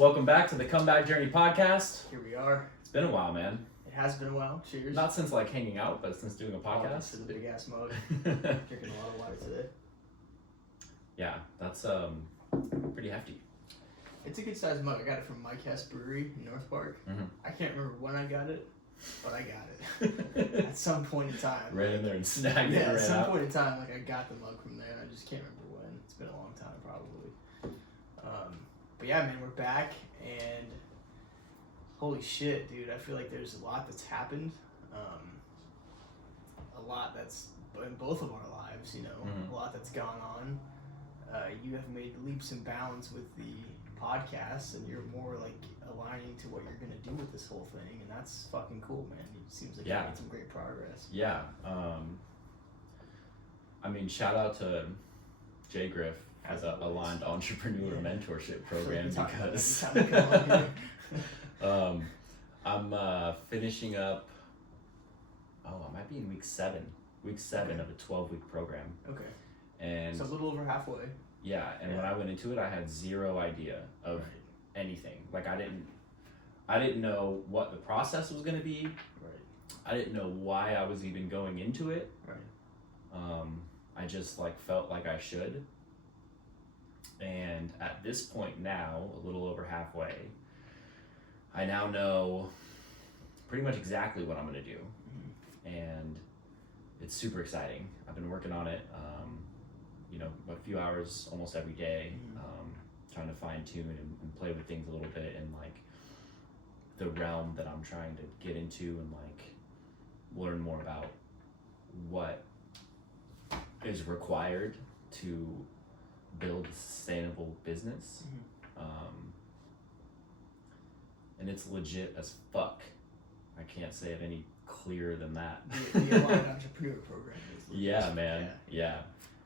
welcome back to the Comeback Journey podcast. Here we are. It's been a while, man. It has been a while. Cheers. Not since like hanging out, but since doing a podcast. To the big ass mug. Drinking a lot of water today. Yeah, that's pretty hefty. It's a good sized mug. I got it from Mike Hess Brewery in North Park. Mm-hmm. I can't remember when I got it, but I got it at some point in time. Ran in there and snagged it. Yeah, at some point in time, like I got the mug from there. I just can't remember when. It's been a long time, probably. But yeah, man, we're back, and holy shit, dude! I feel like there's a lot that's happened. A lot that's in both of our lives, you know. Mm-hmm. A lot that's gone on. You have made leaps and bounds with the podcast, and you're more like aligning to what you're gonna do with this whole thing, and that's fucking cool, man. It seems like you made some great progress. Yeah. I mean, shout out to Jay Griff as a aligned entrepreneur mentorship program because I'm finishing up. I might be in week seven of a 12-week program. Okay. And so a little over halfway. Yeah, and when I went into it, I had zero idea of anything. Like I didn't know what the process was going to be. Right. I didn't know why I was even going into it. Right. I just like felt like I should. And at this point now, a little over halfway, I now know pretty much exactly what I'm going to do. Mm-hmm. And it's super exciting. I've been working on it, a few hours almost every day, trying to fine tune and play with things a little bit in like the realm that I'm trying to get into and like learn more about what is required to build a sustainable business. And it's legit as fuck. I can't say it any clearer than that. The Aligned Entrepreneur Program is legit. Yeah, man. Yeah.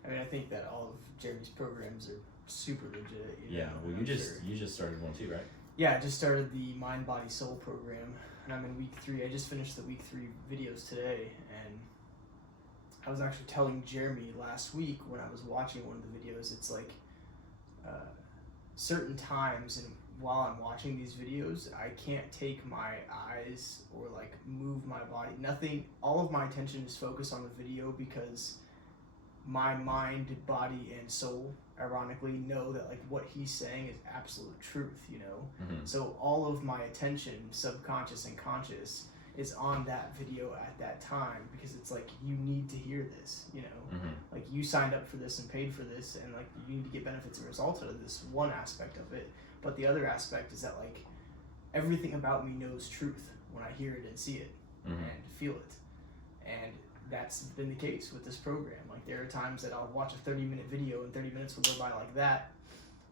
I mean, I think that all of Jeremy's programs are super legit. Well, you just started one too, right? Yeah, I just started the Mind, Body, Soul program, and I'm in week 3. I just finished the week 3 videos today, and I was actually telling Jeremy last week when I was watching one of the videos, it's like certain times and while I'm watching these videos, I can't take my eyes or like move my body. Nothing, all of my attention is focused on the video because my mind, body, and soul, ironically, know that like what he's saying is absolute truth, you know? Mm-hmm. So all of my attention, subconscious and conscious, is on that video at that time because it's like, you need to hear this, you know? Mm-hmm. Like you signed up for this and paid for this, and like you need to get benefits and results out of this one aspect of it. But the other aspect is that like everything about me knows truth when I hear it and see it and feel it. And that's been the case with this program. Like there are times that I'll watch a 30-minute video and 30 minutes will go by like that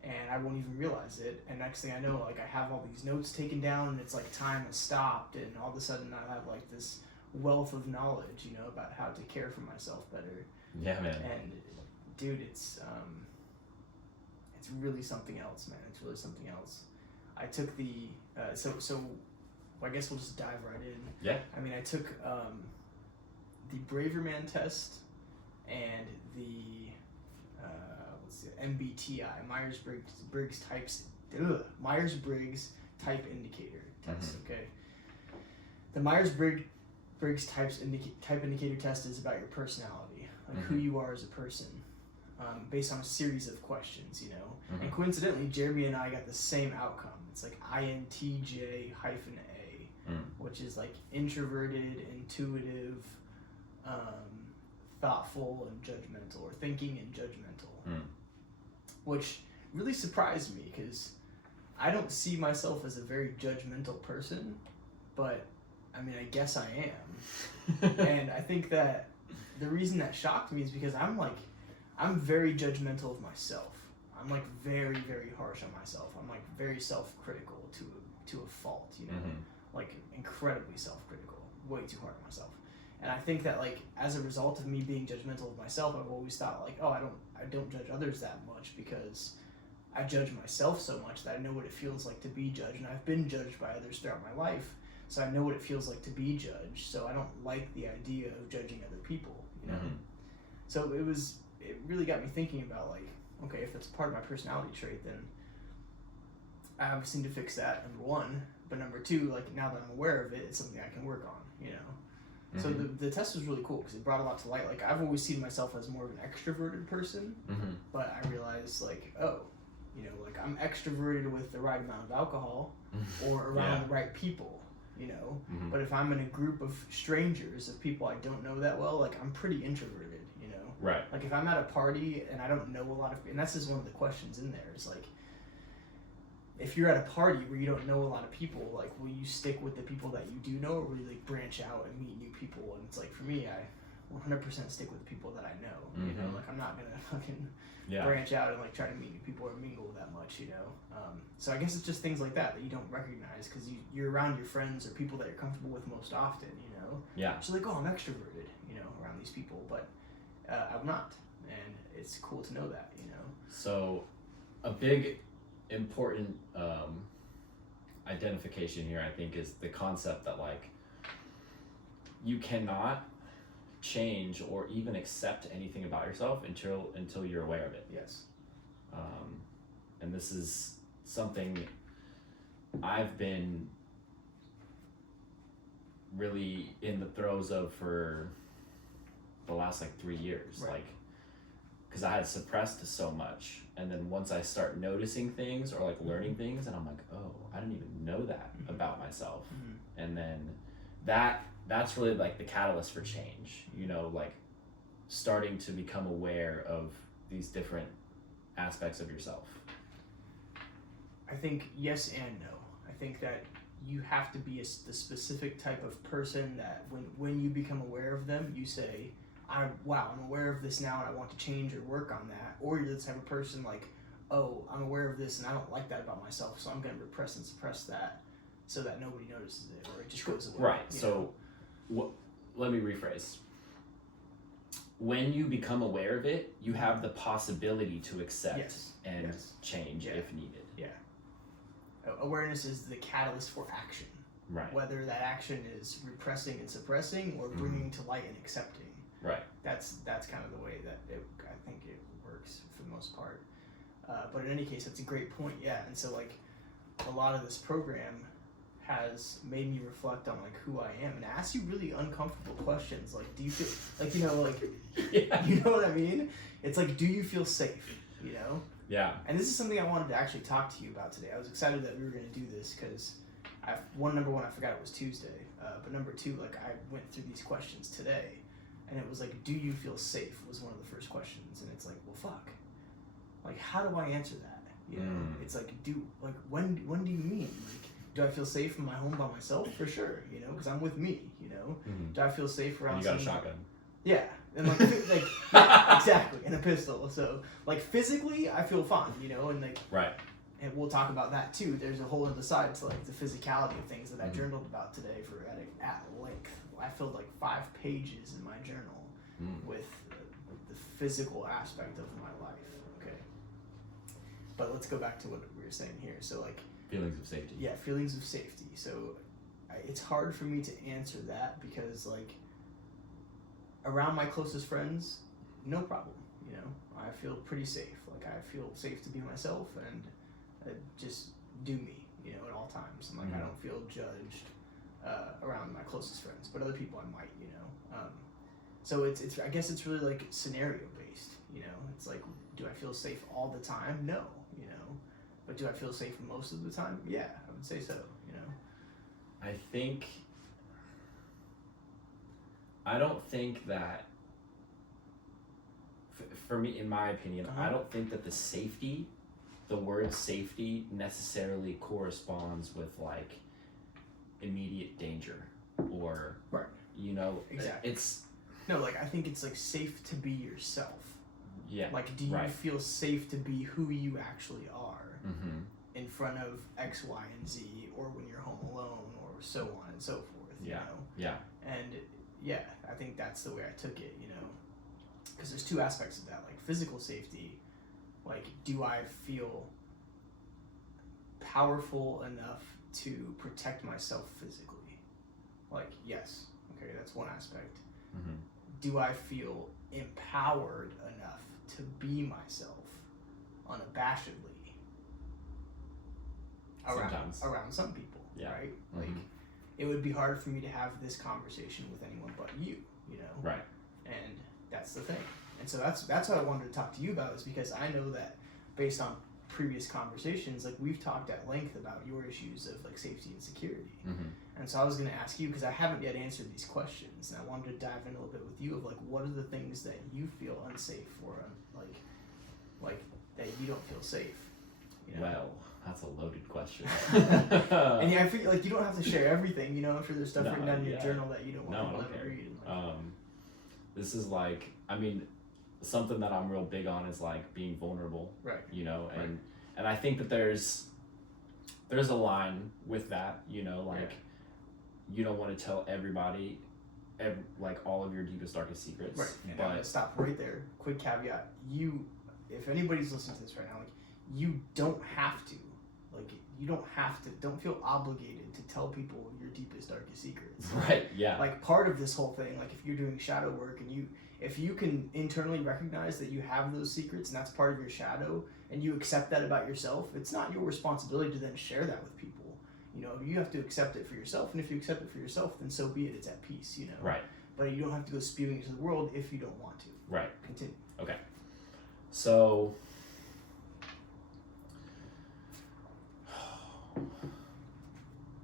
and I won't even realize it. And next thing I know, like I have all these notes taken down and it's like time has stopped, and all of a sudden I have like this wealth of knowledge, you know, about how to care for myself better. Yeah, man. And dude, it's really something else, man. It's really something else. I took the so I guess we'll just dive right in. Yeah. I mean, I took the Braver Man test and the MBTI, Myers-Briggs Type Indicator test. Mm-hmm. Okay. The Myers-Briggs type indicator test is about your personality, like who you are as a person. Based on a series of questions, you know. Mm-hmm. And coincidentally, Jeremy and I got the same outcome. It's like INTJ-A, which is like introverted, intuitive, thoughtful, and judgmental, or thinking and judgmental. Which really surprised me because I don't see myself as a very judgmental person, but I mean, I guess I am. And I think that the reason that shocked me is because I'm very judgmental of myself. I'm like very, very harsh on myself. I'm like very self-critical to a fault, you know, like incredibly self-critical, way too hard on myself. And I think that like as a result of me being judgmental of myself, I've always thought like, oh, I don't judge others that much because I judge myself so much that I know what it feels like to be judged, and I've been judged by others throughout my life, so I know what it feels like to be judged. So I don't like the idea of judging other people, you know. So it really got me thinking about like, okay, if it's part of my personality trait, then I obviously need to fix that, number one. But number two, like now that I'm aware of it, it's something I can work on, you know. So the test was really cool because it brought a lot to light. Like I've always seen myself as more of an extroverted person, but I realized like, oh, you know, like I'm extroverted with the right amount of alcohol or around the right people, you know. But if I'm in a group of strangers, of people I don't know that well, like I'm pretty introverted, you know. Right. Like if I'm at a party and I don't know a lot of, and that's just one of the questions in there is like, if you're at a party where you don't know a lot of people, like, will you stick with the people that you do know, or will you like branch out and meet new people? And it's like for me, I 100% stick with the people that I know. You know, like I'm not gonna fucking branch out and like try to meet new people or mingle that much. You know, so I guess it's just things like that you don't recognize because you're around your friends or people that you're comfortable with most often. You know, so like, oh, I'm extroverted. You know, around these people, but I'm not, and it's cool to know that. You know, so a big important identification here, I think, is the concept that like you cannot change or even accept anything about yourself until you're aware of it. Yes. And this is something I've been really in the throes of for the last like 3 years, like because I had suppressed so much, and then once I start noticing things or like learning things, and I'm like, oh, I didn't even know that about myself, and then that's really like the catalyst for change, you know, like starting to become aware of these different aspects of yourself. I think yes and no. I think that you have to be the specific type of person that when you become aware of them, you say, I'm aware of this now and I want to change or work on that. Or you're the type of person like, oh, I'm aware of this and I don't like that about myself, so I'm going to repress and suppress that so that nobody notices it or it just goes away. Right. So let me rephrase. When you become aware of it, you have the possibility to accept and change if needed. Yeah. Awareness is the catalyst for action. Right. Whether that action is repressing and suppressing or bringing to light and accepting. Right. That's kind of the way that I think it works for the most part. But in any case, that's a great point. Yeah. And so like a lot of this program has made me reflect on like who I am and ask you really uncomfortable questions. Like, do you feel like, you know, like, you know what I mean? It's like, do you feel safe? You know? Yeah. And this is something I wanted to actually talk to you about today. I was excited that we were going to do this because number one, I forgot it was Tuesday. But number two, like I went through these questions today. And it was like, do you feel safe was one of the first questions. And it's like, well, fuck. Like, how do I answer that? You know, it's like, when do you mean? Like, do I feel safe in my home by myself? For sure, you know, because I'm with me, you know. Do I feel safe around you got a shotgun. Yeah. And like yeah, exactly. And a pistol. So, like, physically, I feel fine, you know, and like... Right. And we'll talk about that, too. There's a whole other side to, like, the physicality of things that I journaled about today at length. I filled like 5 pages in my journal with the physical aspect of my life. Okay, but let's go back to what we were saying here. So like feelings of safety. Yeah, feelings of safety. So it's hard for me to answer that because like around my closest friends, no problem. You know, I feel pretty safe. Like I feel safe to be myself and just do me. You know, at all times. And like I don't feel judged. Around my closest friends, but other people I might, you know. So it's I guess it's really like scenario based, you know. It's like, do I feel safe all the time? No, you know. But do I feel safe most of the time? Yeah, I would say so, you know. I don't think that, for me, in my opinion, I don't think that the word safety necessarily corresponds with like immediate danger or you know, exactly. I think it's like safe to be yourself. Yeah. Like, do you feel safe to be who you actually are in front of X, Y, and Z, or when you're home alone, or so on and so forth? You know? Yeah. And yeah, I think that's the way I took it. You know, because there's 2 aspects of that, like physical safety. Like, do I feel powerful enough to protect myself physically? Like, yes. Okay, that's one aspect. Do I feel empowered enough to be myself unabashedly? sometimes. around some people, Yeah. right? Mhm. Like, it would be hard for me to have this conversation with anyone but you know? Right. And that's the thing. And so that's what I wanted to talk to you about, is because I know that based on previous conversations, like, we've talked at length about your issues of, like, safety and security. Mm-hmm. And so I was going to ask you, because I haven't yet answered these questions, and I wanted to dive in a little bit with you of, like, what are the things that you feel unsafe or, like that you don't feel safe? You know? Well, that's a loaded question. And yeah, I feel like you don't have to share everything, you know, I'm sure there's stuff No, written down in your yeah. journal that you don't want No, I people don't to care. read. And, like, This is like, I mean, something that I'm real big on is like being vulnerable, right. you know, Right. and I think that there's a line with that, you know, like, you don't want to tell everybody, like, all of your deepest, darkest secrets. Right. And I'm But gonna stop right there. Quick caveat: if anybody's listening to this right now, like, you don't have to, don't feel obligated to tell people your deepest, darkest secrets. right, yeah, Like, part of this whole thing, like, if you're doing shadow work and if you can internally recognize that you have those secrets and that's part of your shadow, and you accept that about yourself, it's not your responsibility to then share that with people. You know, you have to accept it for yourself, and if you accept it for yourself, then so be it. It's at peace, you know. right, But you don't have to go spewing it to the world if you don't want to. right. Continue. Okay, so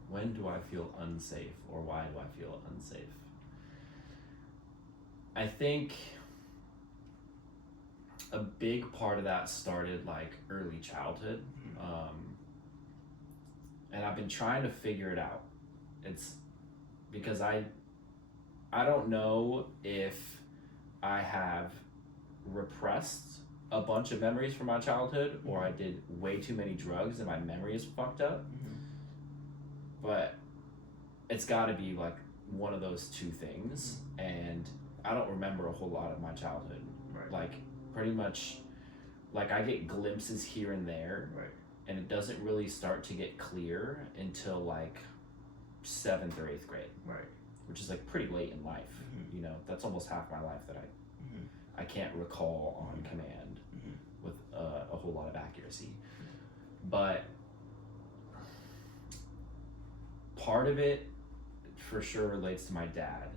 when do I feel unsafe, or why do I feel unsafe? I think a big part of that started like early childhood, and I've been trying to figure it out. It's because I don't know if I have repressed a bunch of memories from my childhood, or I did way too many drugs and my memory is fucked up. But it's got to be like one of those two things, and I don't remember a whole lot of my childhood. Right. Like, pretty much, like, I get glimpses here and there, Right. and it doesn't really start to get clear until like 7th or 8th grade, Right. which is like pretty late in life. You know, that's almost half my life that I can't recall on command with a whole lot of accuracy. But part of it for sure relates to my dad.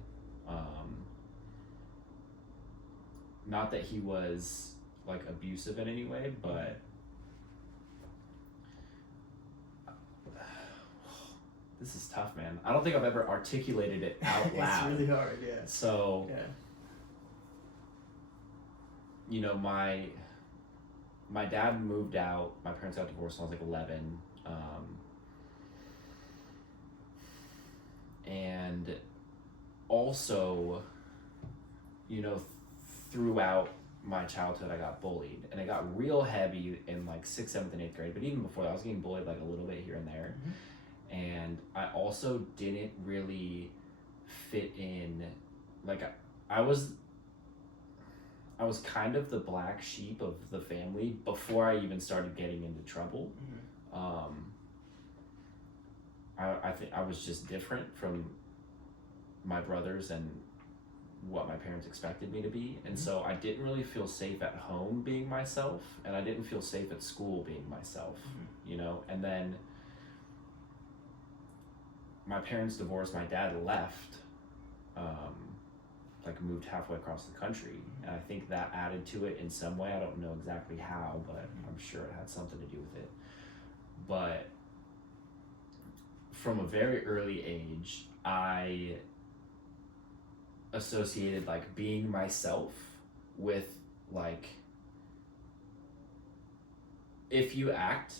Not that he was like abusive in any way, but this is tough, man. I don't think I've ever articulated it out loud. It's really hard, yeah. So, Yeah. you know, my dad moved out. My parents got divorced when I was like 11. And also, you know, throughout my childhood, I got bullied, and it got real heavy in like 6th, 7th, and 8th grade. But even before that, I was getting bullied like a little bit here and there. And I also didn't really fit in. Like, I was kind of the black sheep of the family before I even started getting into trouble. I think I was just different from my brothers and what my parents expected me to be, and so I didn't really feel safe at home being myself, and I didn't feel safe at school being myself. You know, and then my parents divorced, my dad left, like moved halfway across the country, and I think that added to it in some way. I don't know exactly how, but I'm sure it had something to do with it. But from a very early age, I associated like being myself with like, if you act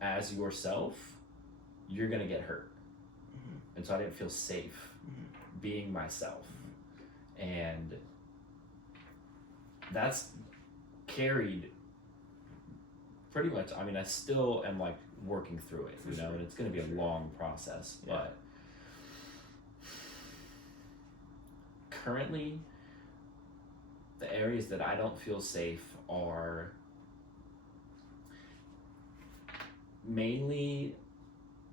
as yourself, you're gonna get hurt. And so I didn't feel safe being myself. And that's carried pretty much, I mean, I still am like working through it, you know, and it's going to be a long process. Yeah. But currently, the areas that I don't feel safe are mainly,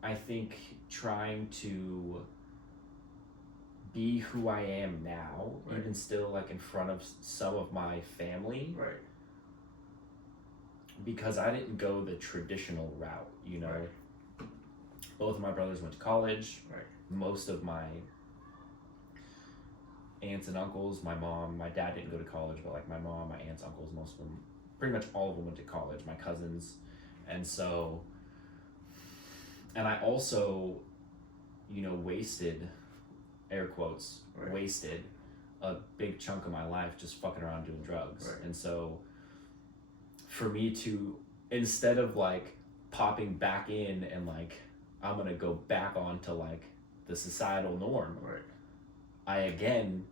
I think, trying to be who I am now, Right. even still like in front of some of my family. Right. Because I didn't go the traditional route, you know. Right. Both of my brothers went to college. Right. Most of my aunts and uncles, my dad didn't go to college, but like my mom, my aunts, uncles, most of them, pretty much all of them went to college, my cousins. And so, and I also, wasted, air quotes, Right. wasted a big chunk of my life just fucking around doing drugs. Right. And so for me to, instead of like popping back in and like, I'm gonna go back onto like the societal norm, Right. I again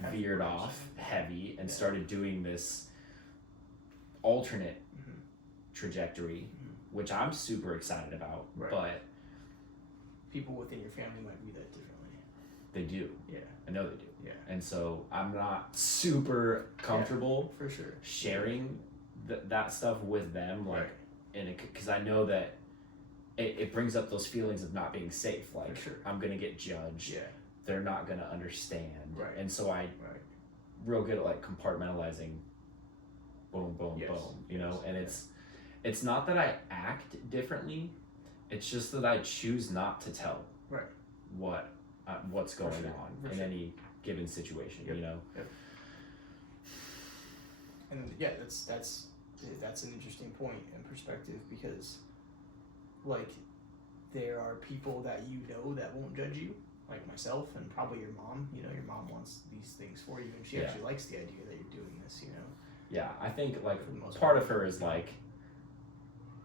Heavy veered branch. off heavy and Yeah. started doing this alternate Mhm. trajectory, Mhm. which I'm super excited about, Right. but People within your family might view that differently. they do. Yeah. I know they do. Yeah. And so I'm not super comfortable For sure. sharing that stuff with them, like, Right. because I know that it brings up those feelings of not being safe. Like, For sure. I'm gonna get judged. Yeah. They're not gonna understand. Right. And so I Right. real good at like compartmentalizing. Boom, boom, Yes. boom. You know, Yes. and it's not that I act differently. It's just that I choose not to tell. Right. What's going sure. on For in sure. any given situation. Yep. You know. Yep. And yeah, that's an interesting point and perspective because, like, there are people that that won't judge you, like myself and probably your mom. Your mom wants these things for you, and she Yeah. actually likes the idea that you're doing this. Yeah, I think like For the most part part. of her is like,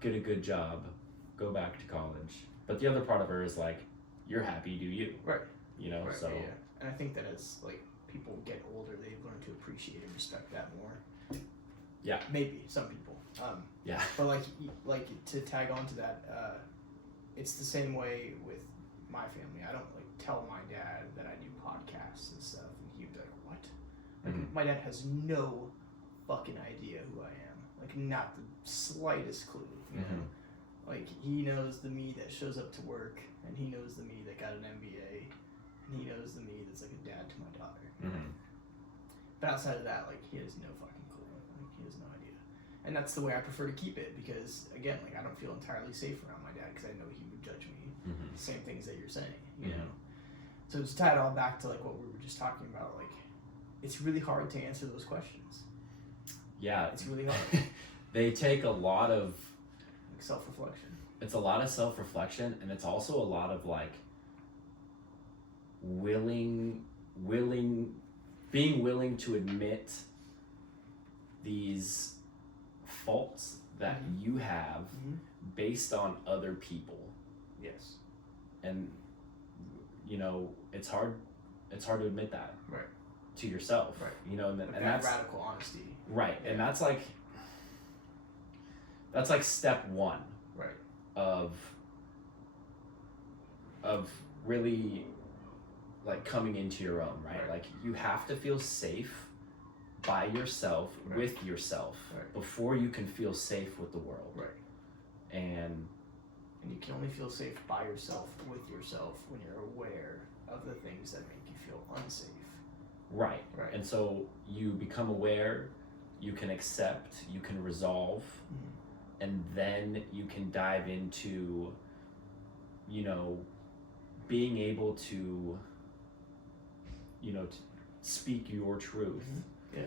get a good job, go back to college. But the other part of her is like, you're happy, do you? Right. You know, Right. so Yeah. And I think that as like people get older, they learn to appreciate and respect that more. Yeah. Maybe some people. yeah. But like to tag on to that, it's the same way with my family. I don't like tell my dad that I do podcasts and stuff, and he'd be like, "What?" Like Mhm. my dad has no fucking idea who I am. Like not the slightest clue. You know, Mhm. like he knows the me that shows up to work, and he knows the me that got an MBA, and he knows the me that's like a dad to my daughter. Mhm. But outside of that, like he has no fucking clue. Like he has no idea. And that's the way I prefer to keep it because again, like I don't feel entirely safe around my dad because I know he would judge me. Mhm. The same things that you're saying, you Mhm. know. So to tie it all back to like what we were just talking about, like it's really hard to answer those questions. Yeah. It's really hard. They take a lot of. Like self-reflection. It's a lot of self-reflection, and it's also a lot of like being willing to admit these faults that Mhm. you have Mm-hmm. based on other people. Yes. And it's hard to admit that Right. to yourself. Right. And Like that that's radical honesty. right. Yeah. And that's like step one Right. of really like coming into your own, right? Right. Like you have to feel safe by yourself, Right. with yourself, Right. before you can feel safe with the world. Right. And And you can only feel safe by yourself, with yourself, when you're aware of the things that make you feel unsafe. right. Right. And so you become aware, you can accept, you can resolve, Mm-hmm. and then you can dive into, being able to, to speak your truth, Yeah.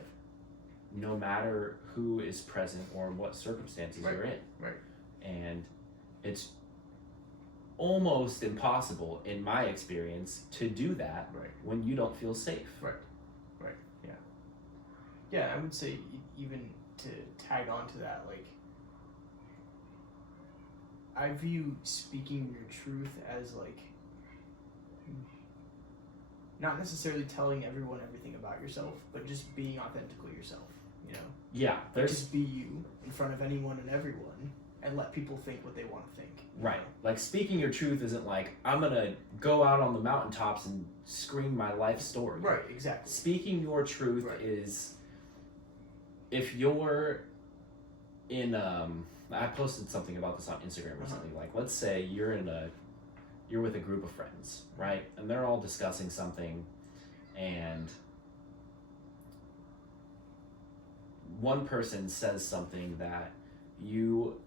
no matter who is present or in what circumstances Right. you're in. Right. And it's almost impossible, in my experience, to do that Right. when you don't feel safe. Right. Right. Yeah. Yeah, I would say even to tag on to that, like I view speaking your truth as like not necessarily telling everyone everything about yourself, but just being authentically yourself, Yeah, there's just be you in front of anyone and everyone and let people think what they want to think. you right. know? Like speaking your truth isn't like I'm gonna go out on the mountaintops and scream my life story. Right, exactly. Speaking your truth Right. is if you're in I posted something about this on Instagram recently. Like let's say you're with a group of friends, right? And they're all discussing something, and one person says something that you,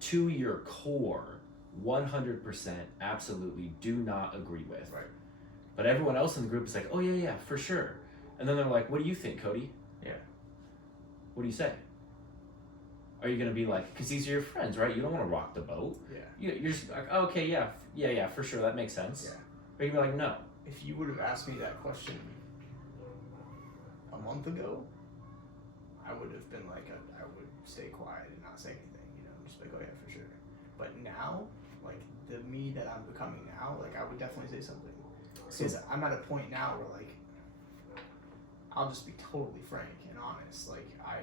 to your core, 100% absolutely do not agree with. Right. But everyone else in the group is like, oh yeah, for sure. And then they're like, what do you think, Kody? Yeah. What do you say? Are you going to be like, because these are your friends, right? You don't want to rock the boat. Yeah. You're just like, oh, okay, yeah, for sure, that makes sense. Yeah. But you'd be like, no. If you would have asked me that question a month ago, I would have been like, I would stay quiet and not say anything, you know, just like, oh yeah, for sure. But now, like, the me that I'm becoming now, like, I would definitely say something. Because I'm at a point now where, like, I'll just be totally frank and honest. Like, I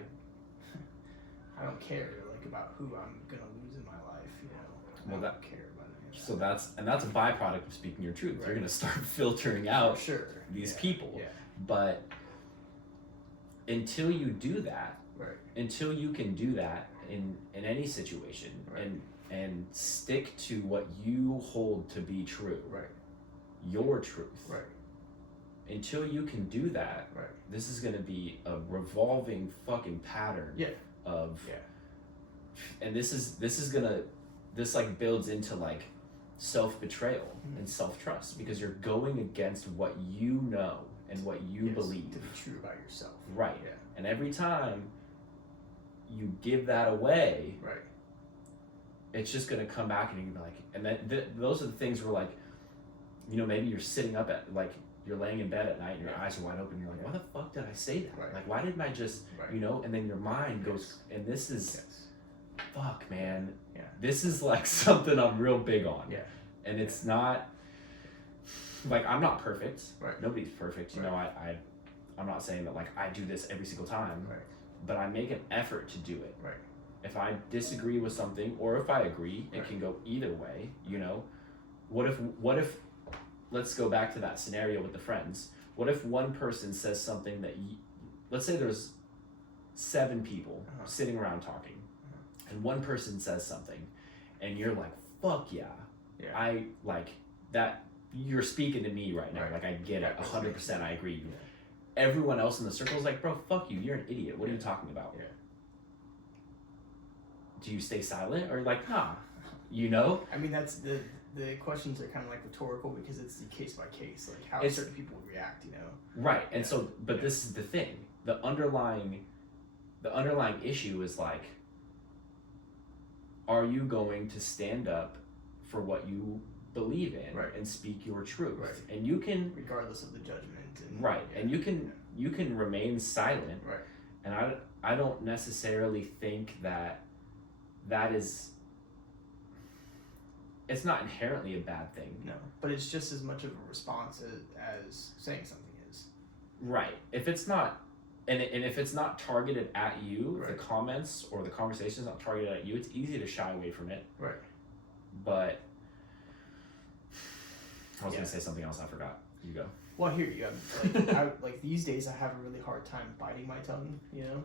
don't care, like, about who I'm gonna lose in my life, you know. I don't care about any of that. So that's a byproduct of speaking your truth. Right. You're gonna start filtering out these people. Yeah. But until you do that, Right. until you can do that in any situation, Right. and stick to what you hold to be true, Right. your truth. Right. Until you can do that, Right. this is gonna be a revolving fucking pattern. Yeah. Of Yeah. And this like builds into like self-betrayal and self-trust, because you're going against what you know and what you believe to be true about yourself. Right. Yeah. And every time you give that away, Right. it's just gonna come back and you're gonna be like, and then those are the things where, like, you know, maybe you're sitting up at, like, you're laying in bed at night and your eyes are wide open and you're like, why the fuck did I say that? Right. Like, why didn't I just, Right. you know, and then your mind goes, and this is, fuck, man. Yeah. This is like something I'm real big on. Yeah. And it's not, like, I'm not perfect. Right. Nobody's perfect. You know, I'm not saying that, like, I do this every single time. Right. But I make an effort to do it. Right. If I disagree with something, or if I agree, it Right. can go either way, you know? What if, let's go back to that scenario with the friends. What if one person says something that, let's say there's 7 people sitting around talking, and one person says something, and you're like, fuck yeah. I like that, you're speaking to me right now. Right. Like, I get it, 100%, I agree. Yeah. Everyone else in the circle is like, bro, fuck you, you're an idiot. What are you talking about? Yeah. Do you stay silent, or like, you know? I mean, that's the questions are kind of like rhetorical, because it's the case by case, like how certain people would react, you know? Right. And so, but this is the thing, the underlying issue is like, are you going to stand up for what you believe in and speak your truth? Right. And you can, regardless of the judgment. And, and you can remain silent. Right. And I don't necessarily think that is, it's not inherently a bad thing. No, but it's just as much of a response as saying something is. Right. If it's not, and if it's not targeted at you, Right. the comments or the conversation is not targeted at you, it's easy to shy away from it. Right. But I was gonna say something else, I forgot. You go. Well, here you go. Like these days, I have a really hard time biting my tongue. You know,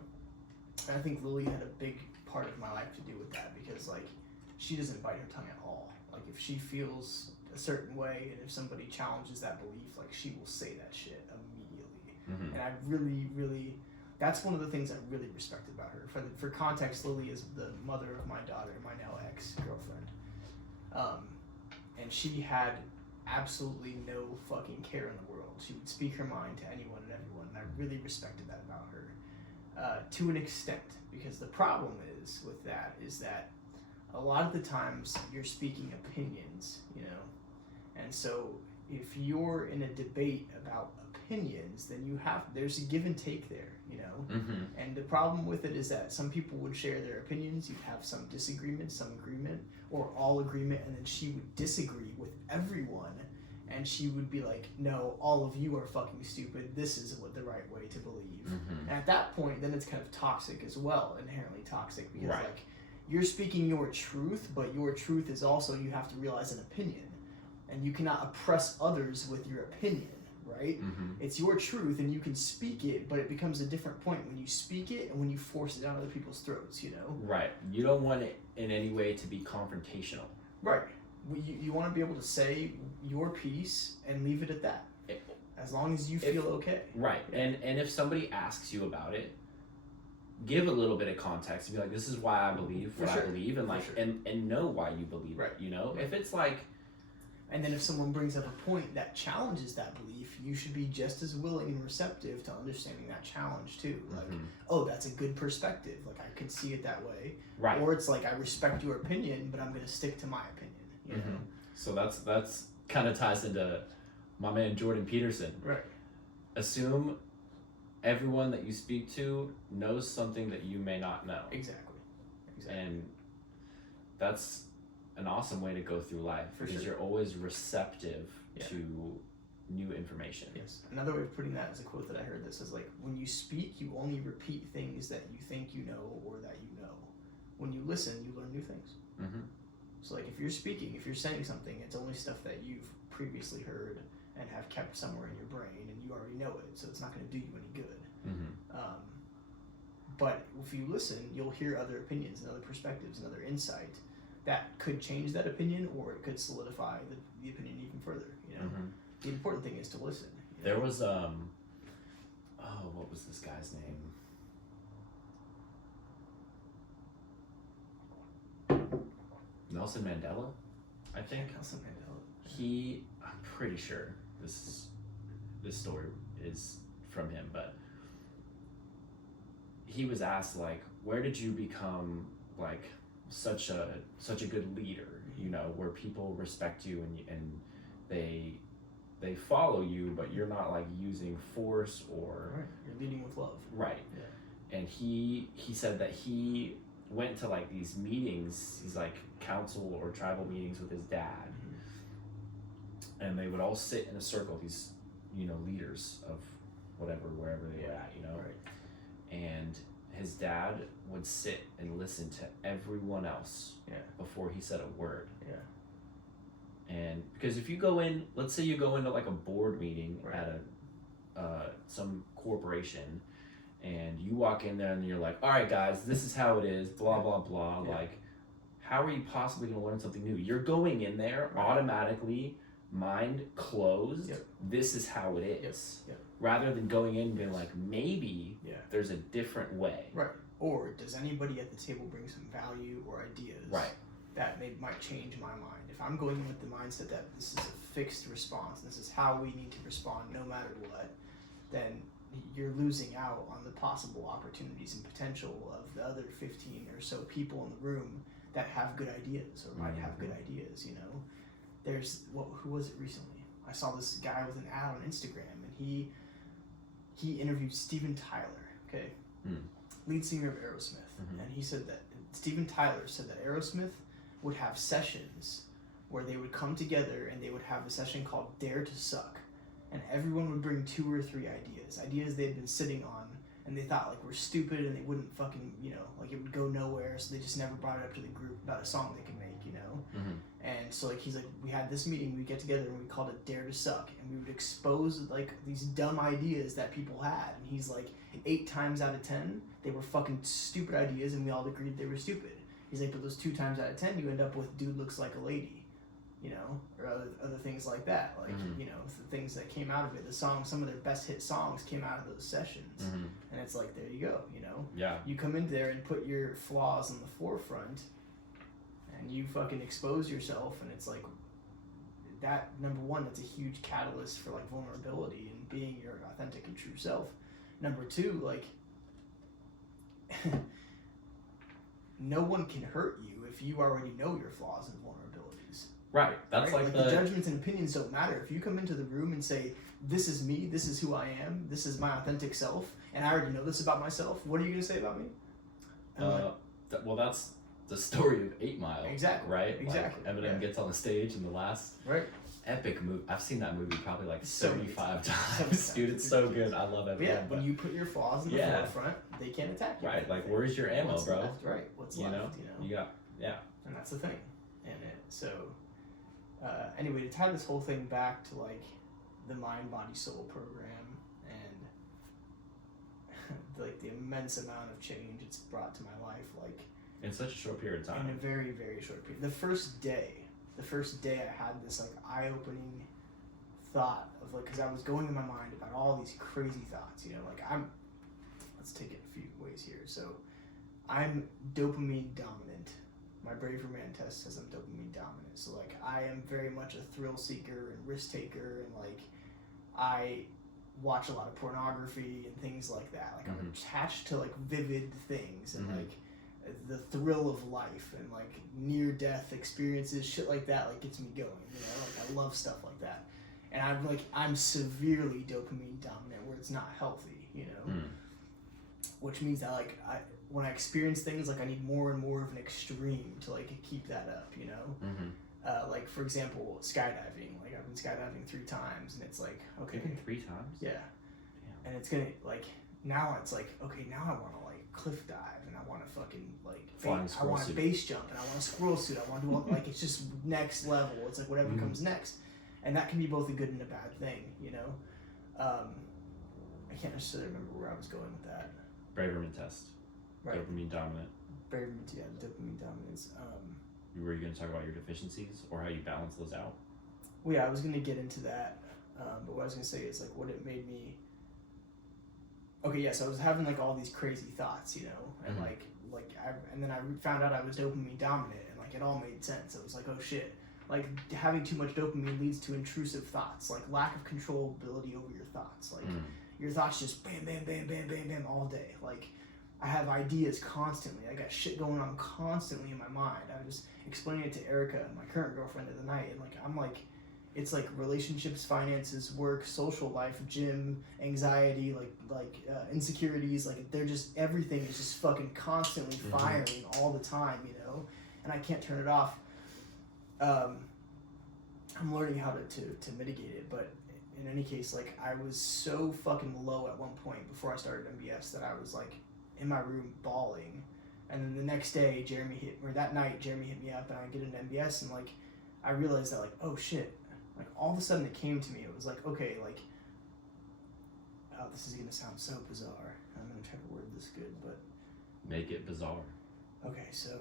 and I think Lily had a big part of my life to do with that, because like she doesn't bite her tongue at all. Like if she feels a certain way, and if somebody challenges that belief, like she will say that shit immediately. Mm-hmm. And I really, that's one of the things I really respected about her. For context, Lily is the mother of my daughter, my now ex-girlfriend. And she had absolutely no fucking care in the world. She would speak her mind to anyone and everyone, and I really respected that about her, to an extent. Because the problem is with that is that a lot of the times you're speaking opinions, you know, and so if you're in a debate about opinions, then there's a give and take there, you know. Mm-hmm. And the problem with it is that some people would share their opinions, you'd have some disagreement, some agreement, or all agreement, and then she would disagree with everyone, and she would be like, no, all of you are fucking stupid, this is what the right way to believe. Mm-hmm. And at that point, then it's kind of toxic as well, inherently toxic, because Right. like you're speaking your truth, but your truth is also, you have to realize, an opinion, and you cannot oppress others with your opinion, right? Mm-hmm. It's your truth, and you can speak it, but it becomes a different point when you speak it and when you force it down other people's throats, you know? Right. You don't want it in any way to be confrontational. Right. You want to be able to say your piece and leave it at that, as long as you feel okay. Right. And if somebody asks you about it, give a little bit of context and be like, this is why I believe what I believe, and like and know why you believe it, you know. If it's like, and then if someone brings up a point that challenges that belief, you should be just as willing and receptive to understanding that challenge too. Like, oh, that's a good perspective, like I could see it that way, right? Or it's like, I respect your opinion, but I'm going to stick to my opinion, you know? So that's kind of ties into my man Jordan Peterson. Right. Assume everyone that you speak to knows something that you may not know. Exactly. And that's an awesome way to go through life, because you're always receptive to new information. Yes. Another way of putting that is a quote that I heard that says, like, when you speak, you only repeat things that you think you know or that you know. When you listen, you learn new things. So, like, if you're speaking, if you're saying something, it's only stuff that you've previously heard and have kept somewhere in your brain, and you already know it, so it's not going to do you any good. But if you listen, you'll hear other opinions and other perspectives and other insight that could change that opinion, or it could solidify the opinion even further, you know? The important thing is to listen. There was, what was this guy's name? Nelson Mandela, I think. Nelson Mandela. I'm pretty sure this story is from him, but he was asked, like, where did you become like such a good leader, you know, where people respect you and they follow you, but you're not like using force or you're leading with love, right? And he said that he went to like these meetings, these like council or tribal meetings with his dad, and they would all sit in a circle, these, you know, leaders of whatever, wherever they were at, you know, and his dad would sit and listen to everyone else before he said a word. And because if you go in, let's say you go into like a board meeting at some corporation, and you walk in there and you're like, all right guys, this is how it is, blah blah blah, like, how are you possibly going to learn something new? You're going in there automatically, mind closed, this is how it is, rather than going in and being like, maybe there's a different way, or does anybody at the table bring some value or ideas that might change my mind? If I'm going in with the mindset that this is a fixed response, this is how we need to respond no matter what, then you're losing out on the possible opportunities and potential of the other 15 or so people in the room that have good ideas or might have good ideas, you know? There's, who was it recently? I saw this guy with an ad on Instagram, and he interviewed Steven Tyler, lead singer of Aerosmith, and he said that Steven Tyler said that Aerosmith would have sessions where they would come together and they would have a session called Dare to Suck, and everyone would bring 2 or 3 ideas they'd been sitting on and they thought like were stupid and they wouldn't fucking, you know, like it would go nowhere, so they just never brought it up to the group about a song they could make, you know. And so like he's like, we had this meeting, we get together and we called it Dare to Suck, and we would expose like these dumb ideas that people had, and he's like 8 times out of 10 they were fucking stupid ideas and we all agreed they were stupid. He's like, but those 2 times out of 10 you end up with Dude Looks Like a Lady, you know, or other things like that, like you know, the things that came out of it, the songs, some of their best hit songs came out of those sessions, and it's like, there you go, you know, you come in there and put your flaws in the forefront and you fucking expose yourself, and it's like that, number one, that's a huge catalyst for like vulnerability and being your authentic and true self. Number 2, like no one can hurt you if you already know your flaws and vulnerabilities. That's like the judgments and opinions don't matter. If you come into the room and say, this is me, this is who I am, this is my authentic self, and I already know this about myself, what are you going to say about me? Well, that's the story of 8 Mile. Exactly. Right? Exactly. Like Eminem gets on the stage in the last epic movie. I've seen that movie probably like 75 times. Dude, it's so good. I love Eminem. Yeah, when you put your flaws in the forefront, they can't attack you. Right, like where's your ammo, What's bro? Left, right. What's left, you know? You got, And that's the thing. And anyway, to tie this whole thing back to like the Mind Body Soul program and like the immense amount of change it's brought to my life, like in such a short period of time. In a very, very short period. The first day I had this like eye-opening thought of like, because I was going in my mind about all these crazy thoughts, you know, like let's take it a few ways here. So I'm dopamine dominant. My Braver Man test says I'm dopamine dominant. So like I am very much a thrill seeker and risk taker, and like I watch a lot of pornography and things like that. Like I'm attached to like vivid things and like the thrill of life and like near death experiences, shit like that, like gets me going, you know. Like I love stuff like that. And I'm severely dopamine dominant where it's not healthy, you know. Which means that like when I experience things, like I need more and more of an extreme to like keep that up, you know. Like for example, skydiving. Like I've been skydiving 3 times, and it's like, okay, 3 times. Yeah. And it's gonna like now it's like, okay, now I want to like cliff dive, and I want to fucking like I want to base jump, and I want a squirrel suit. I want to do all, like it's just next level. It's like whatever comes next, and that can be both a good and a bad thing, you know. I can't necessarily remember where I was going with that. Braverman test. Right. Dopamine dominant. Braverman, yeah, dopamine dominance. Were you going to talk about your deficiencies or how you balance those out? Well, yeah, I was going to get into that, but what I was going to say is like what it made me. Okay, yeah, so I was having like all these crazy thoughts, you know, and and then I found out I was dopamine dominant, and like it all made sense. It was like, oh shit, like having too much dopamine leads to intrusive thoughts, like lack of controllability over your thoughts, like your thoughts just bam, bam, bam, bam, bam, bam all day. Like I have ideas constantly. I got shit going on constantly in my mind. I was just explaining it to Erica, my current girlfriend, the other night, and like I'm like, it's like relationships, finances, work, social life, gym, anxiety, like insecurities. Like they're just everything is just fucking constantly firing all the time, you know. And I can't turn it off. I'm learning how to mitigate it, but in any case, like I was so fucking low at one point before I started MBS that I was like in my room bawling, and then the next day that night Jeremy hit me up, and I get an MBS, and like I realized that like, oh shit, like all of a sudden it came to me. It was like, okay, like, oh, this is gonna sound so bizarre. I'm gonna try to word this good, but make it bizarre. Okay, so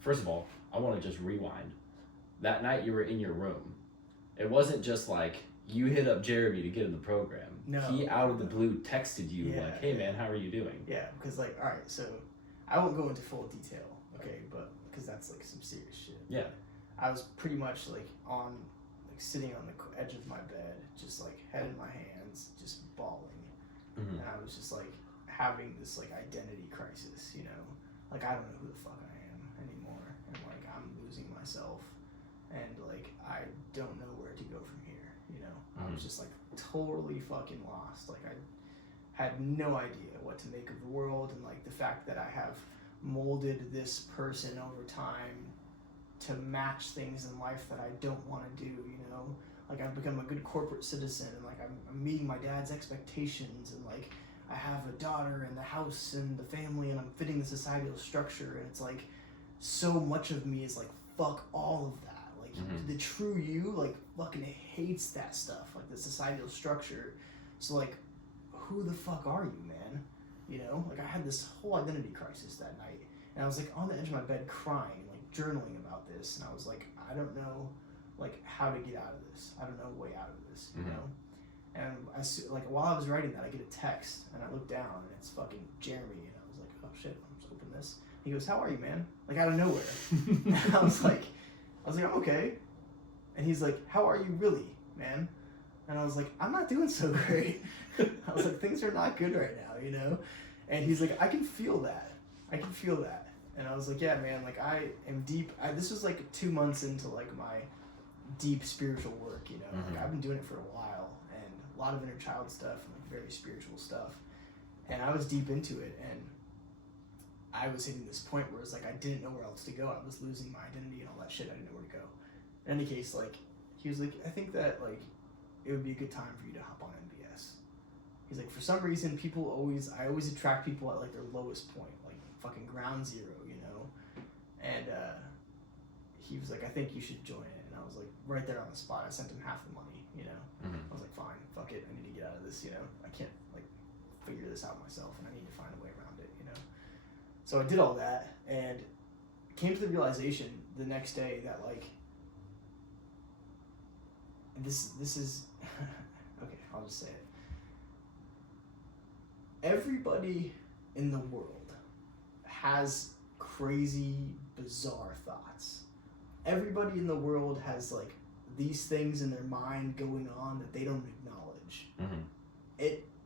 first of all, I want to just rewind. That night you were in your room. It wasn't just like you hit up Jeremy to get in the program. No. He out of the blue texted you like, hey man, how are you doing? Yeah, because like, all right, so I won't go into full detail, okay, but because that's like some serious shit. Yeah. I was pretty much like sitting on the edge of my bed, just like head in my hands, just bawling. And I was just like having this like identity crisis, you know, like I don't know who the fuck I am anymore, and like I'm losing myself, and like I don't know where to go from here, you know. I was just like totally fucking lost. Like I had no idea what to make of the world, and like the fact that I have molded this person over time to match things in life that I don't want to do, you know. Like I've become a good corporate citizen, and like I'm meeting my dad's expectations, and like I have a daughter and the house and the family, and I'm fitting the societal structure, and it's like so much of me is like fuck all of that. Like the true you like fucking hates that stuff, like the societal structure. So like who the fuck are you, man? You know, like I had this whole identity crisis that night, and I was like on the edge of my bed crying, like journaling about this, and I was like, I don't know like how to get out of this. I don't know a way out of this, you know. And like while I was writing that, I get a text, and I look down, and it's fucking Jeremy, and I was like, oh shit, I'm just open this. He goes, how are you, man? Like out of nowhere. And I was like, I'm okay. And he's like, how are you really, man? And I was like, I'm not doing so great. I was like, things are not good right now, you know? And he's like, I can feel that. And I was like, yeah, man, like I am deep. This was like 2 months into like my deep spiritual work, you know? Like I've been doing it for a while, and a lot of inner child stuff and like very spiritual stuff. And I was deep into it, and I was hitting this point where it's like I didn't know where else to go. I was losing my identity and all that shit. I didn't know where to go. In any case, like he was like, I think that like it would be a good time for you to hop on MBS. He's like, for some reason, I always attract people at like their lowest point, like fucking ground zero, you know. And he was like, I think you should join it. And I was like, right there on the spot, I sent him half the money, you know. I was like, fine, fuck it, I need to get out of this, you know. I can't like figure this out myself, and I need to find a way around it, you know. So I did all that, and came to the realization the next day that like this is okay, I'll just say it. everybody in the world has crazy, bizarre thoughts. Everybody in the world has like these things in their mind going on that they don't acknowledge.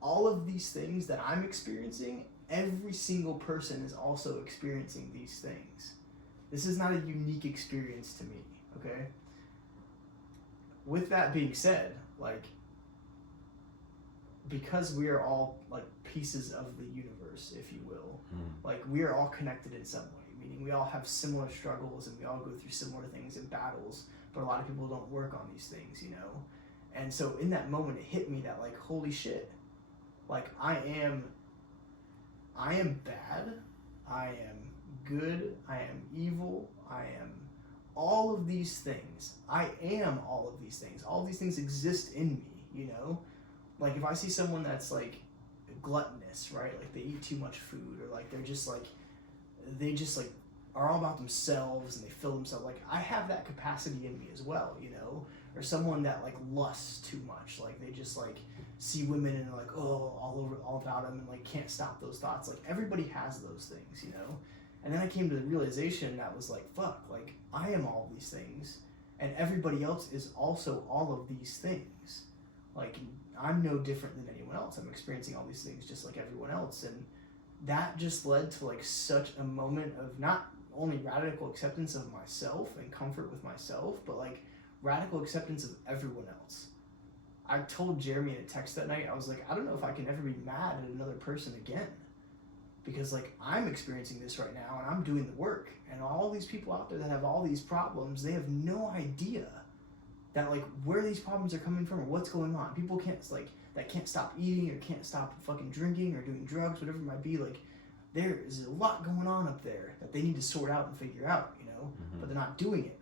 All of these things that I'm experiencing, every single person is also experiencing these things. This is not a unique experience to me, okay? With that being said, like, because we are all like pieces of the universe, if you will, like we are all connected in some way, meaning we all have similar struggles and we all go through similar things in battles, but a lot of people don't work on these things, you know? And so in that moment it hit me that like, holy shit, like I am bad, I am good, I am evil, I am all of these things. I am all of these things. All of these things exist in me, you know? Like if I see someone that's like gluttonous, right? Like they eat too much food, or like they just like are all about themselves and they fill themselves. Like I have that capacity in me as well, you know? Or someone that like lusts too much, like they just like see women and are like, oh, all about them, and like can't stop those thoughts. Like everybody has those things, you know? And then I came to the realization that was like, fuck, like I am all these things, and everybody else is also all of these things. Like I'm no different than anyone else. I'm experiencing all these things just like everyone else. And that just led to like such a moment of not only radical acceptance of myself and comfort with myself, but like radical acceptance of everyone else. I told Jeremy in a text that night, I was like, I don't know if I can ever be mad at another person again. Because like I'm experiencing this right now and I'm doing the work, and all these people out there that have all these problems, they have no idea that like where these problems are coming from or what's going on. People can't stop eating or can't stop fucking drinking or doing drugs, whatever it might be. Like there is a lot going on up there that they need to sort out and figure out, you know, but they're not doing it.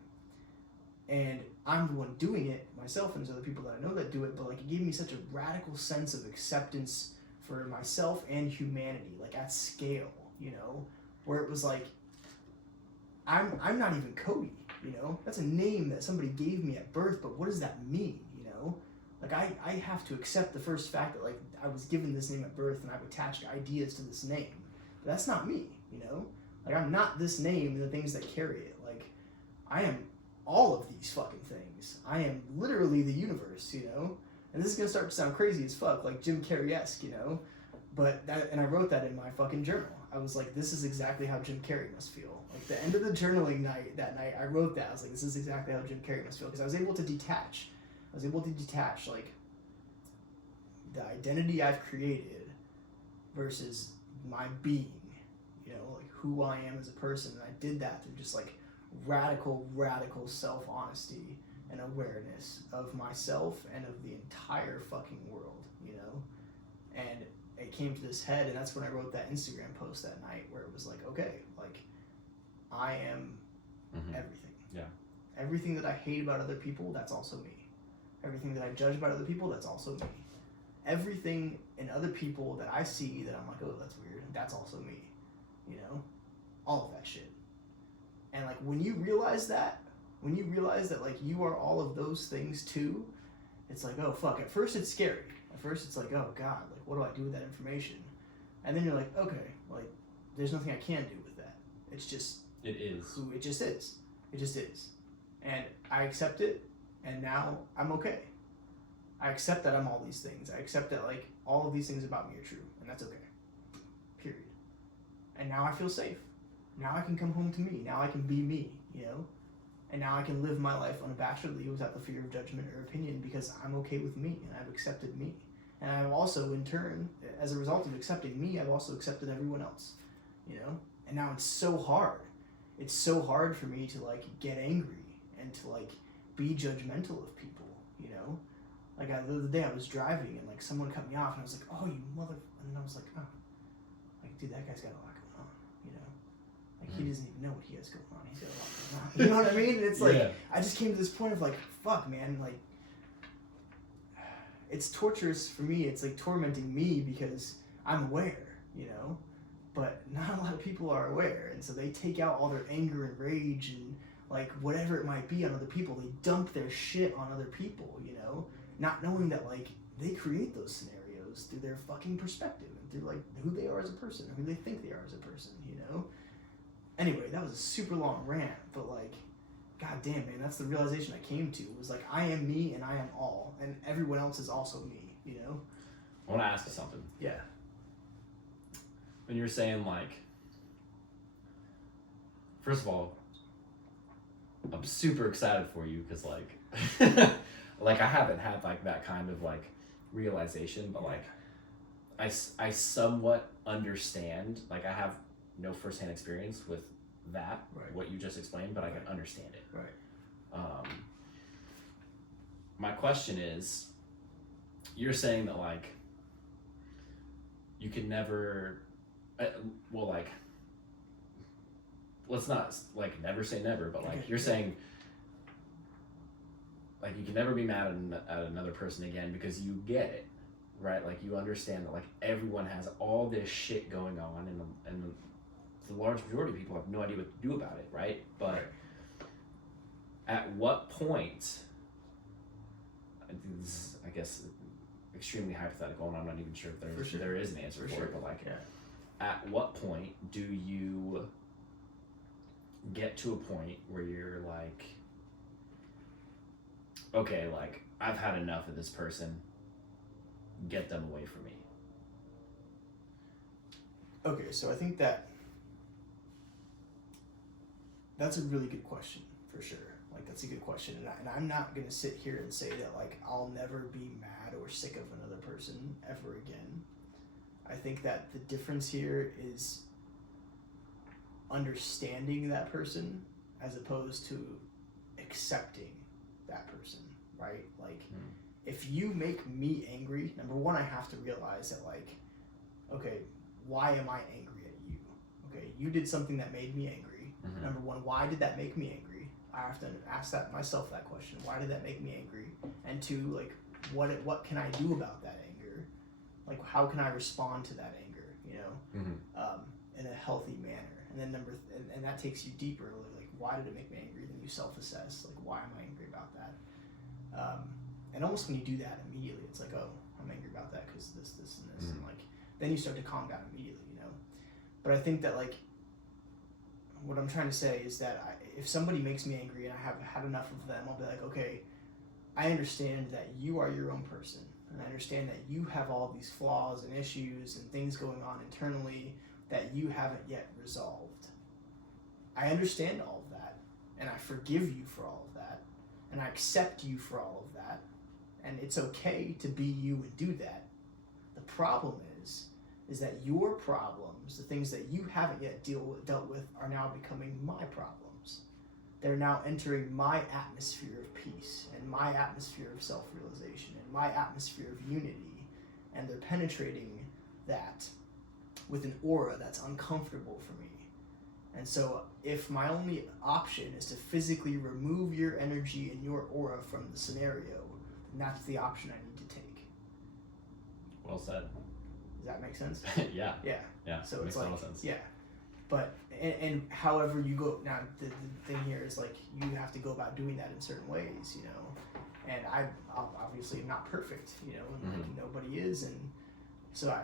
And I'm the one doing it myself, and there's other people that I know that do it, but like it gave me such a radical sense of acceptance for myself and humanity, like at scale, you know, where it was like, I'm not even Kody, you know, that's a name that somebody gave me at birth, but what does that mean, you know? Like I have to accept the first fact that like I was given this name at birth and I've attached ideas to this name, but that's not me, you know? Like I'm not this name and the things that carry it. Like I am all of these fucking things. I am literally the universe, you know? And this is gonna start to sound crazy as fuck, like Jim Carrey-esque, you know? But and I wrote that in my fucking journal. I was like, this is exactly how Jim Carrey must feel. Like the end of the journaling night, that night, I wrote that. I was like, this is exactly how Jim Carrey must feel. Because I was able to detach. Like, the identity I've created versus my being, you know, like who I am as a person. And I did that through just like radical self-honesty and awareness of myself and of the entire fucking world, you know? And it came to this head, and that's when I wrote that Instagram post that night where it was like, okay, like I am everything. Yeah. Everything that I hate about other people, that's also me. Everything that I judge about other people, that's also me. Everything in other people that I see that I'm like, oh, that's weird, that's also me. You know? All of that shit. And like when you realize that like you are all of those things too, it's like, oh fuck, at first it's scary. At first it's like, oh god, like what do I do with that information? And then you're like, okay, like there's nothing I can do with that. It's just it is who it just is. It just is. And I accept it, and now I'm okay. I accept that I'm all these things. I accept that like all of these things about me are true, and that's okay. Period. And now I feel safe. Now I can come home to me. Now I can be me, you know? And now I can live my life unabashedly without the fear of judgment or opinion because I'm okay with me and I've accepted me. And I've also, in turn, as a result of accepting me, I've also accepted everyone else, you know? And now it's so hard. It's so hard for me to, like, get angry and to, like, be judgmental of people, you know? Like, the other day I was driving and, like, someone cut me off and I was like, oh, you mother... And I was like, oh. Like, dude, that guy's got a lot going on, you know? Like, he doesn't even know what he has going on. He's got a lot going on. You know what I mean? And it's like, yeah. I just came to this point of, like, fuck, man, like... It's torturous for me. It's like tormenting me because I'm aware, you know, but not a lot of people are aware. And so they take out all their anger and rage and like whatever it might be on other people. They dump their shit on other people, you know, not knowing that like they create those scenarios. goes through their fucking perspective and through like who they are as a person, who they think they are as a person, you know? Anyway, that was a super long rant, but like, god damn, man, that's the realization I came to, was like, I am me and I am all, and everyone else is also me, you know? I want to ask you something. Yeah. When you're saying, like, first of all, I'm super excited for you, because, like, like, I haven't had, like, that kind of, like, realization, but, like, I somewhat understand, like, I have no firsthand experience with that, right. what you just explained, but I can understand it. Right. My question is, you're saying that, like, you can never, well, like, let's not, like, never say never, but, like, you're saying, like, you can never be mad at another person again because you get it, right? Like, you understand that, like, everyone has all this shit going on, and the large majority of people have no idea what to do about it, right? But right. At what point, this is, I guess, extremely hypothetical, and I'm not even sure if there is an answer for it, but, like, at what point do you get to a point where you're like, okay, like, I've had enough of this person, get them away from me? Okay, so I think that's a really good question, for sure. Like, that's a good question, and I'm not going to sit here and say that, like, I'll never be mad or sick of another person ever again. I think that the difference here is understanding that person as opposed to accepting that person, right? Like, if you make me angry, number one, I have to realize that, like, okay, why am I angry at you? Okay, you did something that made me angry. Mm-hmm. Number one, why did that make me angry? I have to ask myself that question. Why did that make me angry? And two, like, what can I do about that anger? Like, how can I respond to that anger? You know, in a healthy manner. And then and that takes you deeper. Like, why did it make me angry? Then you self-assess. Like, why am I angry about that? And almost when you do that immediately, it's like, oh, I'm angry about that because this, and this, and like, then you start to calm down immediately. You know, but I think that, like, what I'm trying to say is that if somebody makes me angry and I have had enough of them, I'll be like, okay, I understand that you are your own person, and I understand that you have all these flaws and issues and things going on internally that you haven't yet resolved. I understand all of that, and I forgive you for all of that, and I accept you for all of that, and it's okay to be you and do that. The problem is that your problems, the things that you haven't yet dealt with, are now becoming my problems. They're now entering my atmosphere of peace and my atmosphere of self-realization and my atmosphere of unity, and they're penetrating that with an aura that's uncomfortable for me. And so if my only option is to physically remove your energy and your aura from the scenario, then that's the option I need to take. Well said. Does that make sense? Yeah. Yeah. So it it's makes a like, lot of sense. yeah. But, and however you go, now the thing here is, like, you have to go about doing that in certain ways, you know. And I obviously am not perfect, you know, and like, nobody is. And so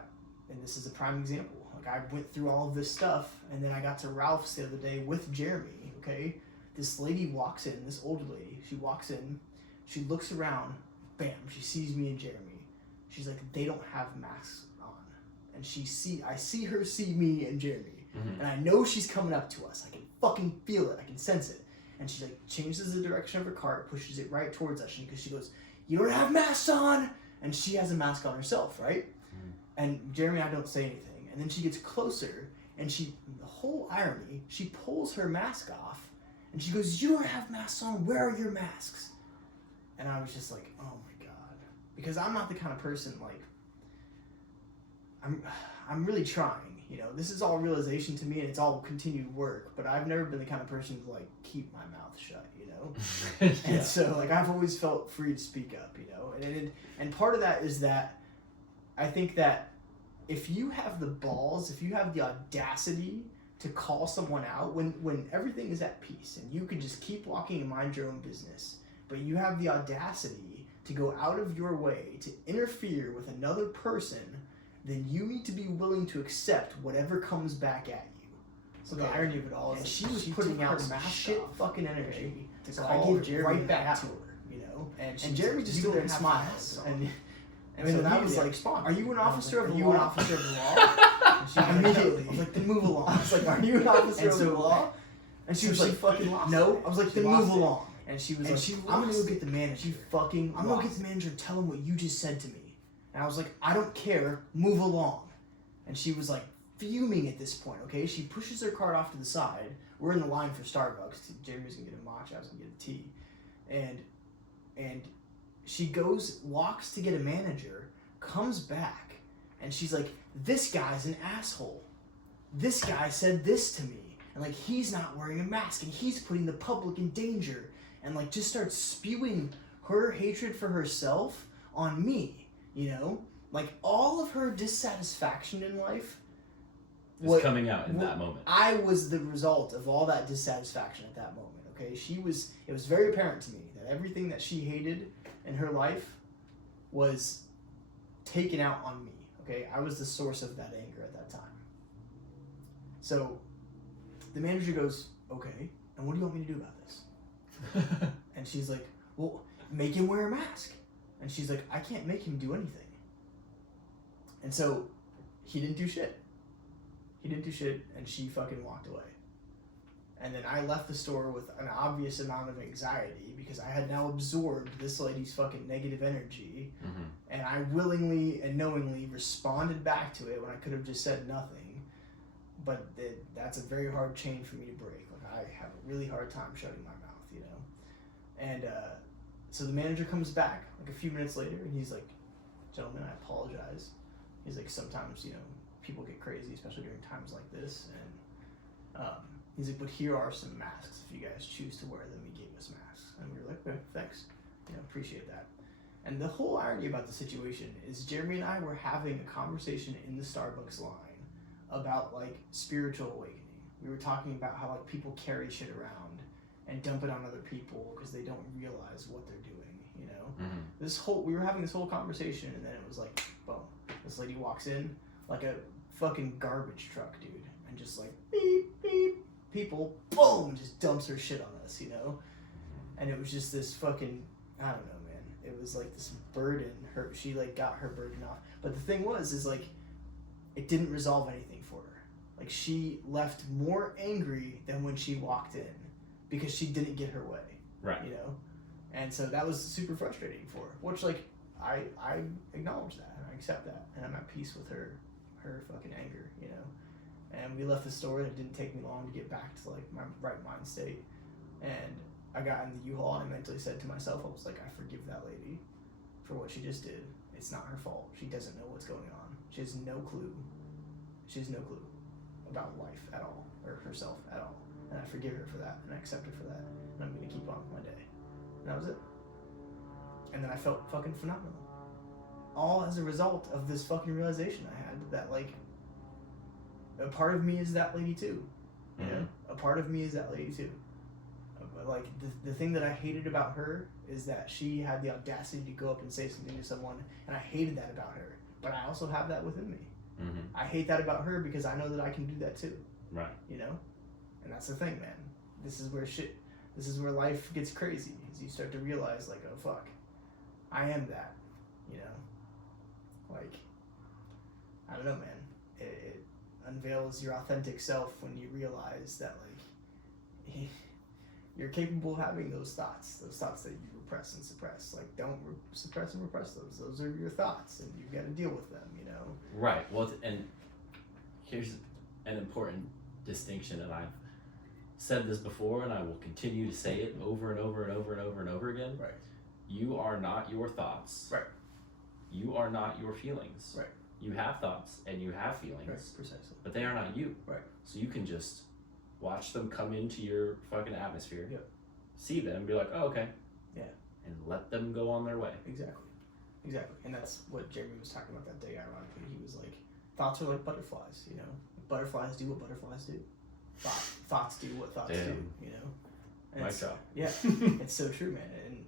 and this is a prime example. Like, I went through all of this stuff, and then I got to Ralph's the other day with Jeremy, okay? This lady walks in, this older lady, she walks in, she looks around, bam, she sees me and Jeremy. She's like, they don't have masks on. And I see her see me and Jeremy. And I know she's coming up to us. I can fucking feel it. I can sense it. And she, like, changes the direction of her cart, pushes it right towards us, because she goes, you don't have masks on! And she has a mask on herself, right? And Jeremy and I don't say anything. And then she gets closer, and the whole irony, she pulls her mask off, and she goes, you don't have masks on, where are your masks? And I was just like, oh my God. Because I'm not the kind of person, like, I'm really trying, you know. This is all realization to me, and it's all continued work, but I've never been the kind of person to, like, keep my mouth shut, you know. And so, like, I've always felt free to speak up, you know. And part of that is that I think that if you have the balls, if you have the audacity to call someone out when everything is at peace and you can just keep walking and mind your own business, but you have the audacity to go out of your way to interfere with another person, then you need to be willing to accept whatever comes back at you. So the irony of it all is that she was putting out some shit fucking energy. So I gave Jeremy right back to her, you know? And Jeremy just stood there and smiles. And so that was like, "Are you an officer of the law?" Are you an officer of the law? And she was immediately. I was like, "Then move along." I was like, "Are you an officer of the law?" And she was like, "Fucking lost." No. I was like, "Then move along." And she was like, "I'm gonna go get the manager." I'm gonna get the manager and tell him what you just said to me. And I was like, "I don't care. Move along." And she was like fuming at this point. Okay, she pushes her cart off to the side. We're in the line for Starbucks. Jeremy's gonna get a matcha. I was gonna get a tea, and she walks to get a manager, comes back, and she's like, "This guy's an asshole. This guy said this to me, and like he's not wearing a mask, and he's putting the public in danger," and like just starts spewing her hatred for herself on me. You know, like all of her dissatisfaction in life was coming out in that moment. I was the result of all that dissatisfaction at that moment. Okay, it was very apparent to me that everything that she hated in her life was taken out on me. Okay, I was the source of that anger at that time. So the manager goes, "Okay, and what do you want me to do about this?" And she's like, "Well, make him wear a mask." And she's like, "I can't make him do anything." And so he didn't do shit. And she fucking walked away. And then I left the store with an obvious amount of anxiety because I had now absorbed this lady's fucking negative energy. Mm-hmm. And I willingly and knowingly responded back to it when I could have just said nothing. But that's a very hard chain for me to break. Like, I have a really hard time shutting my mouth, you know? And so the manager comes back like a few minutes later, and he's like, "Gentlemen, I apologize." He's like, "Sometimes, you know, people get crazy, especially during times like this." And he's like, "But here are some masks. If you guys choose to wear them," he gave us masks. And we were like, "Okay, thanks. You know, appreciate that." And the whole irony about the situation is Jeremy and I were having a conversation in the Starbucks line about like spiritual awakening. We were talking about how like people carry shit around and dump it on other people because they don't realize what they're doing, you know? Mm-hmm. We were having this whole conversation, and then it was like, boom, this lady walks in like a fucking garbage truck, dude, and just like beep beep, people, boom, just dumps her shit on us, you know? And it was just this fucking, I don't know, man. It was like this burden. She like got her burden off. But the thing is like, it didn't resolve anything for her. Like, she left more angry than when she walked in because she didn't get her way. Right. You know? And so that was super frustrating for her, which like, I acknowledge that, and I accept that, and I'm at peace with her fucking anger, you know? And we left the store, and it didn't take me long to get back to like my right mind state. And I got in the U-Haul, and I mentally said to myself, I was like, I forgive that lady for what she just did. It's not her fault. She doesn't know what's going on. She has no clue. She has no clue about life at all, or herself at all. And I forgive her for that, and I accept her for that, and I'm gonna keep on with my day. And that was it. And then I felt fucking phenomenal. All as a result of this fucking realization I had that like, a part of me is that lady too. You know? A part of me is that lady too. Like, the thing that I hated about her is that she had the audacity to go up and say something to someone, and I hated that about her. But I also have that within me. Mm-hmm. I hate that about her because I know that I can do that too. Right. You know? And that's the thing, man. This is where life gets crazy, is you start to realize, like, oh fuck, I am that. You know? Like, I don't know, man. It unveils your authentic self when you realize that, like, you're capable of having those thoughts that you repress and suppress. Like, don't suppress and repress those. Those are your thoughts, and you've got to deal with them, you know? Right. Well, and here's an important distinction, and I've said this before, and I will continue to say it over and over and over and over and over again. Right. You are not your thoughts. Right. You are not your feelings. Right. You have thoughts, and you have feelings. Right, precisely. But they are not you. Right. So you can just watch them come into your fucking atmosphere. Yep. See them and be like, oh, okay. Yeah. And let them go on their way. Exactly. And that's what Jeremy was talking about that day, ironically. He was like, thoughts are like butterflies, you know? Butterflies do what butterflies do. Thoughts do what thoughts do, you know? And My job. Yeah. It's so true, man.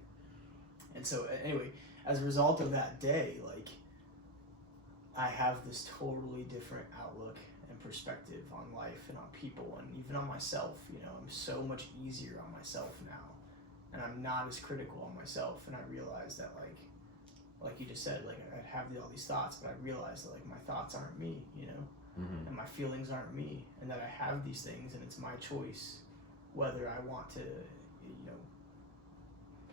And so, anyway, as a result of that day, like, I have this totally different outlook and perspective on life and on people and even on myself. You know, I'm so much easier on myself now, and I'm not as critical on myself. And I realize that, like you just said, like, I'd have all these thoughts, but I realize that, like, my thoughts aren't me, you know, and my feelings aren't me, and that I have these things, and it's my choice whether I want to, you know,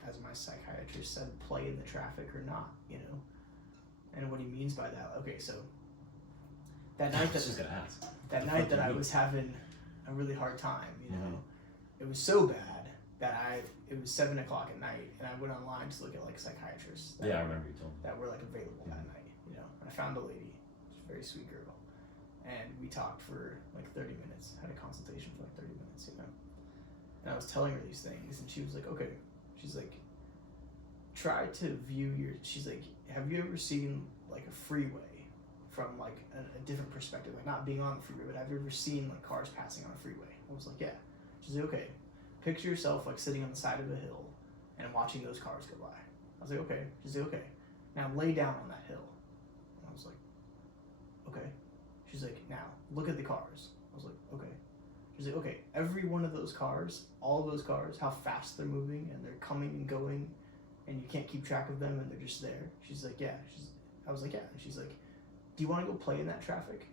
as my psychiatrist said, play in the traffic or not, you know. And what he means by that, okay, so that night that I was having a really hard time, you know, it was so bad that it was 7 o'clock at night, and I went online to look at, like, psychiatrists. I remember you told me. That were, like, available that night, you know. And I found a lady, she's a very sweet girl, and we talked for, like, 30 minutes, had a consultation for, like, 30 minutes, you know. And I was telling her these things, and she was like, okay. She's like, try to view she's like, have you ever seen, like, a freeway from, like, a different perspective, like, not being on the freeway, but have you ever seen, like, cars passing on a freeway? I was like, yeah. She's like, okay, picture yourself, like, sitting on the side of a hill and watching those cars go by. I was like, okay. She's like, okay, now lay down on that hill. And I was like, okay. She's like, now look at the cars. I was like, okay. She's like, okay, every one of those cars, all of those cars, how fast they're moving and they're coming and going, and you can't keep track of them and they're just there. She's like, yeah. I was like, yeah. And she's like, do you want to go play in that traffic?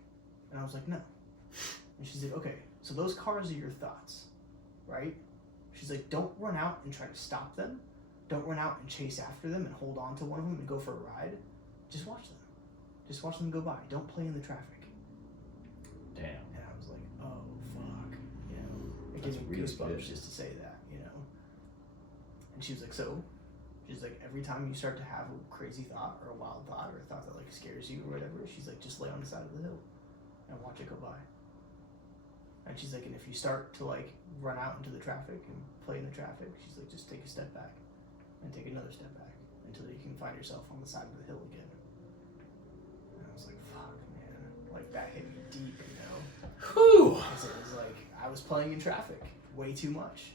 And I was like, no. And she's like, okay, so those cars are your thoughts, right? She's like, don't run out and try to stop them. Don't run out and chase after them and hold on to one of them and go for a ride. Just watch them. Just watch them go by. Don't play in the traffic. Damn. And I was like, oh, fuck. You know, it gives me really goosebumps good. just to say that, you know. And she was like, so? She's like, every time you start to have a crazy thought or a wild thought or a thought that, like, scares you or whatever, she's like, just lay on the side of the hill and watch it go by. And she's like, and if you start to, like, run out into the traffic and play in the traffic, she's like, just take a step back and take another step back until you can find yourself on the side of the hill again. And I was like, fuck, man. Like, that hit me deep, you know? Whew! Because it was like, I was playing in traffic way too much.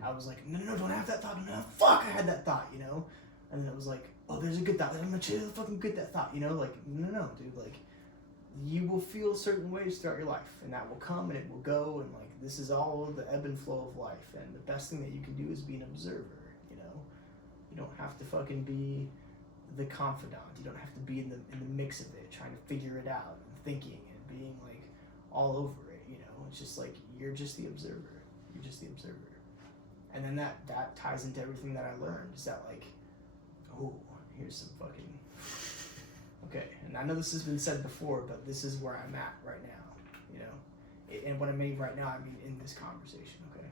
I was like, no, don't have that thought. No, fuck, I had that thought, you know? And then it was like, oh, there's a good thought. I'm gonna fucking get that thought, you know? Like, no, dude, like, you will feel certain ways throughout your life, and that will come and it will go, and, like, this is all the ebb and flow of life, and the best thing that you can do is be an observer, you know? You don't have to fucking be the confidant. You don't have to be in the mix of it, trying to figure it out, and thinking, and being, like, all over it, you know? It's just like, you're just the observer. You're just the observer. And then that ties into everything that I learned, is that, like, oh, here's some fucking... Okay, and I know this has been said before, but this is where I'm at right now, you know? And what I mean right now, I mean in this conversation, okay?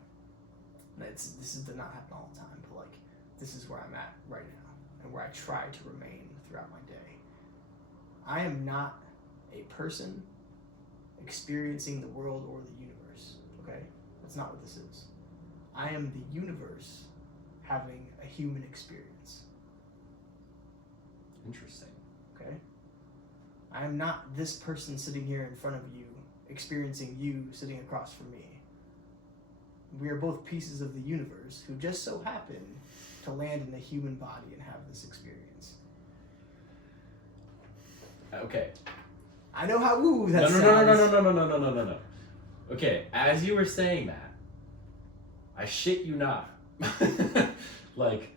This does not happen all the time, but, like, this is where I'm at right now, and where I try to remain throughout my day. I am not a person experiencing the world or the universe, okay? That's not what this is. I am the universe having a human experience. Interesting. Okay? I am not this person sitting here in front of you, experiencing you sitting across from me. We are both pieces of the universe who just so happen to land in a human body and have this experience. Okay. I know how woo that sounds. No. Okay, as you were saying that, I shit you not. Like,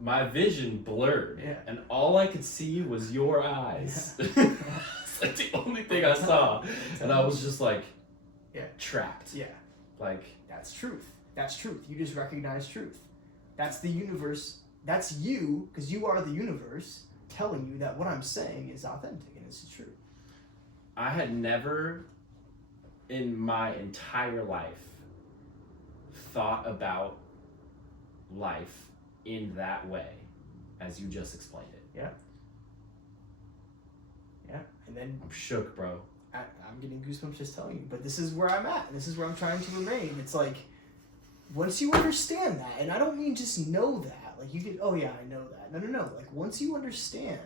my vision blurred, and all I could see was your eyes. It's like the only thing I saw, and I was just like, trapped. Yeah. Like, that's truth. That's truth. You just recognize truth. That's the universe. That's you, because you are the universe, telling you that what I'm saying is authentic and it's true. I had never in my entire life thought about life in that way as you just explained it. Yeah. And then I'm shook, bro. I'm getting goosebumps just telling you, but this is where I'm at. This is where I'm trying to remain. It's like, once you understand that, and I don't mean just know that, like you get, oh yeah, I know that. No. Like, once you understand,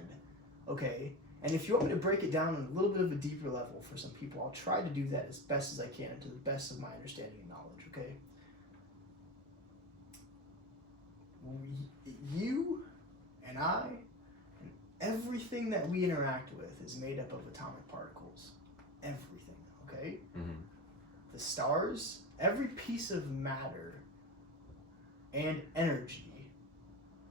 okay, and if you want me to break it down on a little bit of a deeper level for some people, I'll try to do that as best as I can to the best of my understanding and knowledge, okay? You and I, and everything that we interact with is made up of atomic particles. Everything, okay? Mm-hmm. The stars, every piece of matter and energy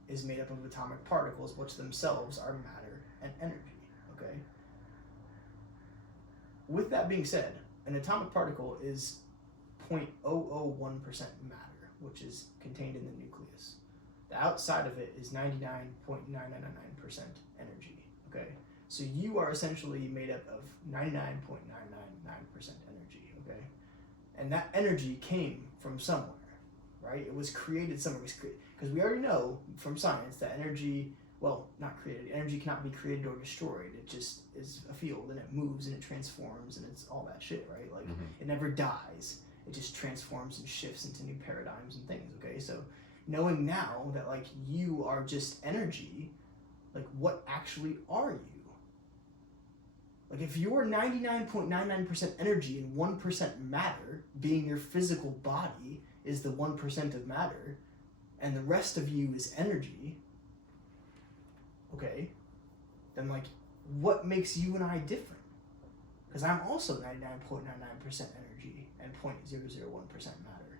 is made up of atomic particles, which themselves are matter and energy, okay? With that being said, an atomic particle is 0.001% matter, which is contained in the nucleus. The outside of it is 99.9999% energy, okay? So you are essentially made up of 99.999% energy, okay? And that energy came from somewhere, right? It was created somewhere. Because we already know from science that energy, well, not created, energy cannot be created or destroyed. It just is a field, and it moves and it transforms and it's all that shit, right? Like, it never dies. It just transforms and shifts into new paradigms and things, okay? So knowing now that, like, you are just energy, like, what actually are you? Like, if you're 99.99% energy and 1% matter, being your physical body is the 1% of matter, and the rest of you is energy, okay, then, like, what makes you and I different? Because I'm also 99.99% energy and 0.001% matter.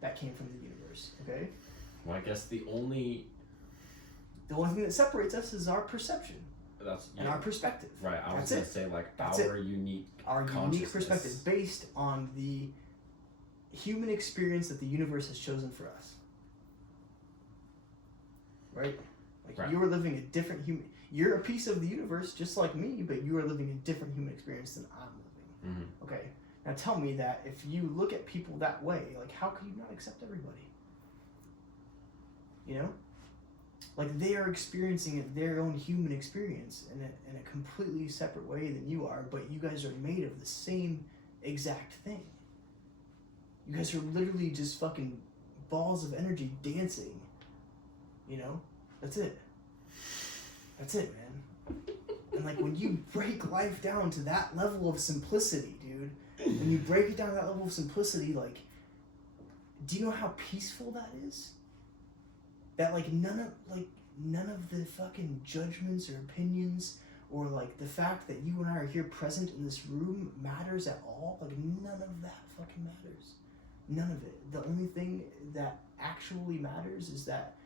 That came from the universe, okay? Well, I guess the only thing that separates us is our perception. And our perspective. Right, I was going to say, like, our unique perspective based on the human experience that the universe has chosen for us. Right? Like, you are living a different human... You're a piece of the universe just like me, but you are living a different human experience than I'm living. Mm-hmm. Okay? Now tell me that if you look at people that way, like, how could you not accept everybody? You know? Like, they are experiencing their own human experience in a completely separate way than you are, but you guys are made of the same exact thing. You guys are literally just fucking balls of energy dancing. You know? That's it. That's it, man. And, like, when you break life down to that level of simplicity, dude, when you break it down to that level of simplicity, like, do you know how peaceful that is? That, like, none of the fucking judgments or opinions or, like, the fact that you and I are here present in this room matters at all. Like, none of that fucking matters. None of it. The only thing that actually matters is that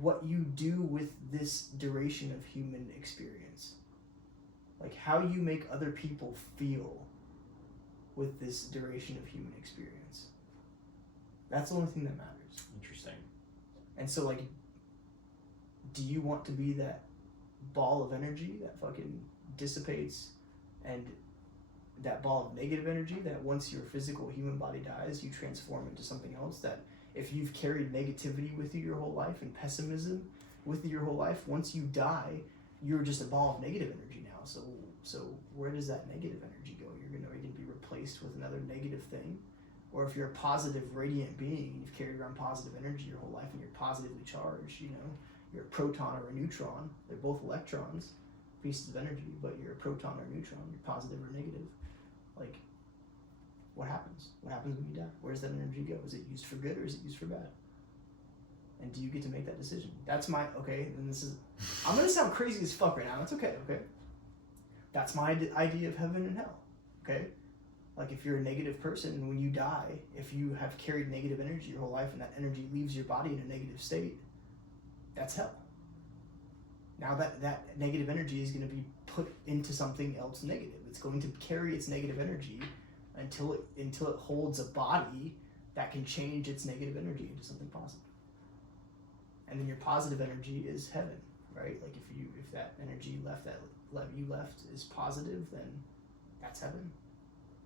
what you do with this duration of human experience. Like, how you make other people feel with this duration of human experience. That's the only thing that matters. Interesting. And so, like, do you want to be that ball of energy that fucking dissipates, and that ball of negative energy that once your physical human body dies, you transform into something else? That if you've carried negativity with you your whole life and pessimism with you your whole life, once you die, you're just a ball of negative energy now. So where does that negative energy go? You're gonna be replaced with another negative thing. Or if you're a positive, radiant being, and you've carried around positive energy your whole life and you're positively charged, you know, you're a proton or a neutron. They're both electrons, pieces of energy, but you're a proton or a neutron. You're positive or negative. Like, what happens? What happens when you die? Where does that energy go? Is it used for good or is it used for bad? And do you get to make that decision? That's my, okay, and this is, I'm going to sound crazy as fuck right now. It's okay, okay? That's my idea of heaven and hell, okay? Like, if you're a negative person and when you die, if you have carried negative energy your whole life and that energy leaves your body in a negative state, that's hell. Now that negative energy is going to be put into something else negative. It's going to carry its negative energy until it holds a body that can change its negative energy into something positive. And then your positive energy is heaven, right? Like, if that energy you left is positive, then that's heaven.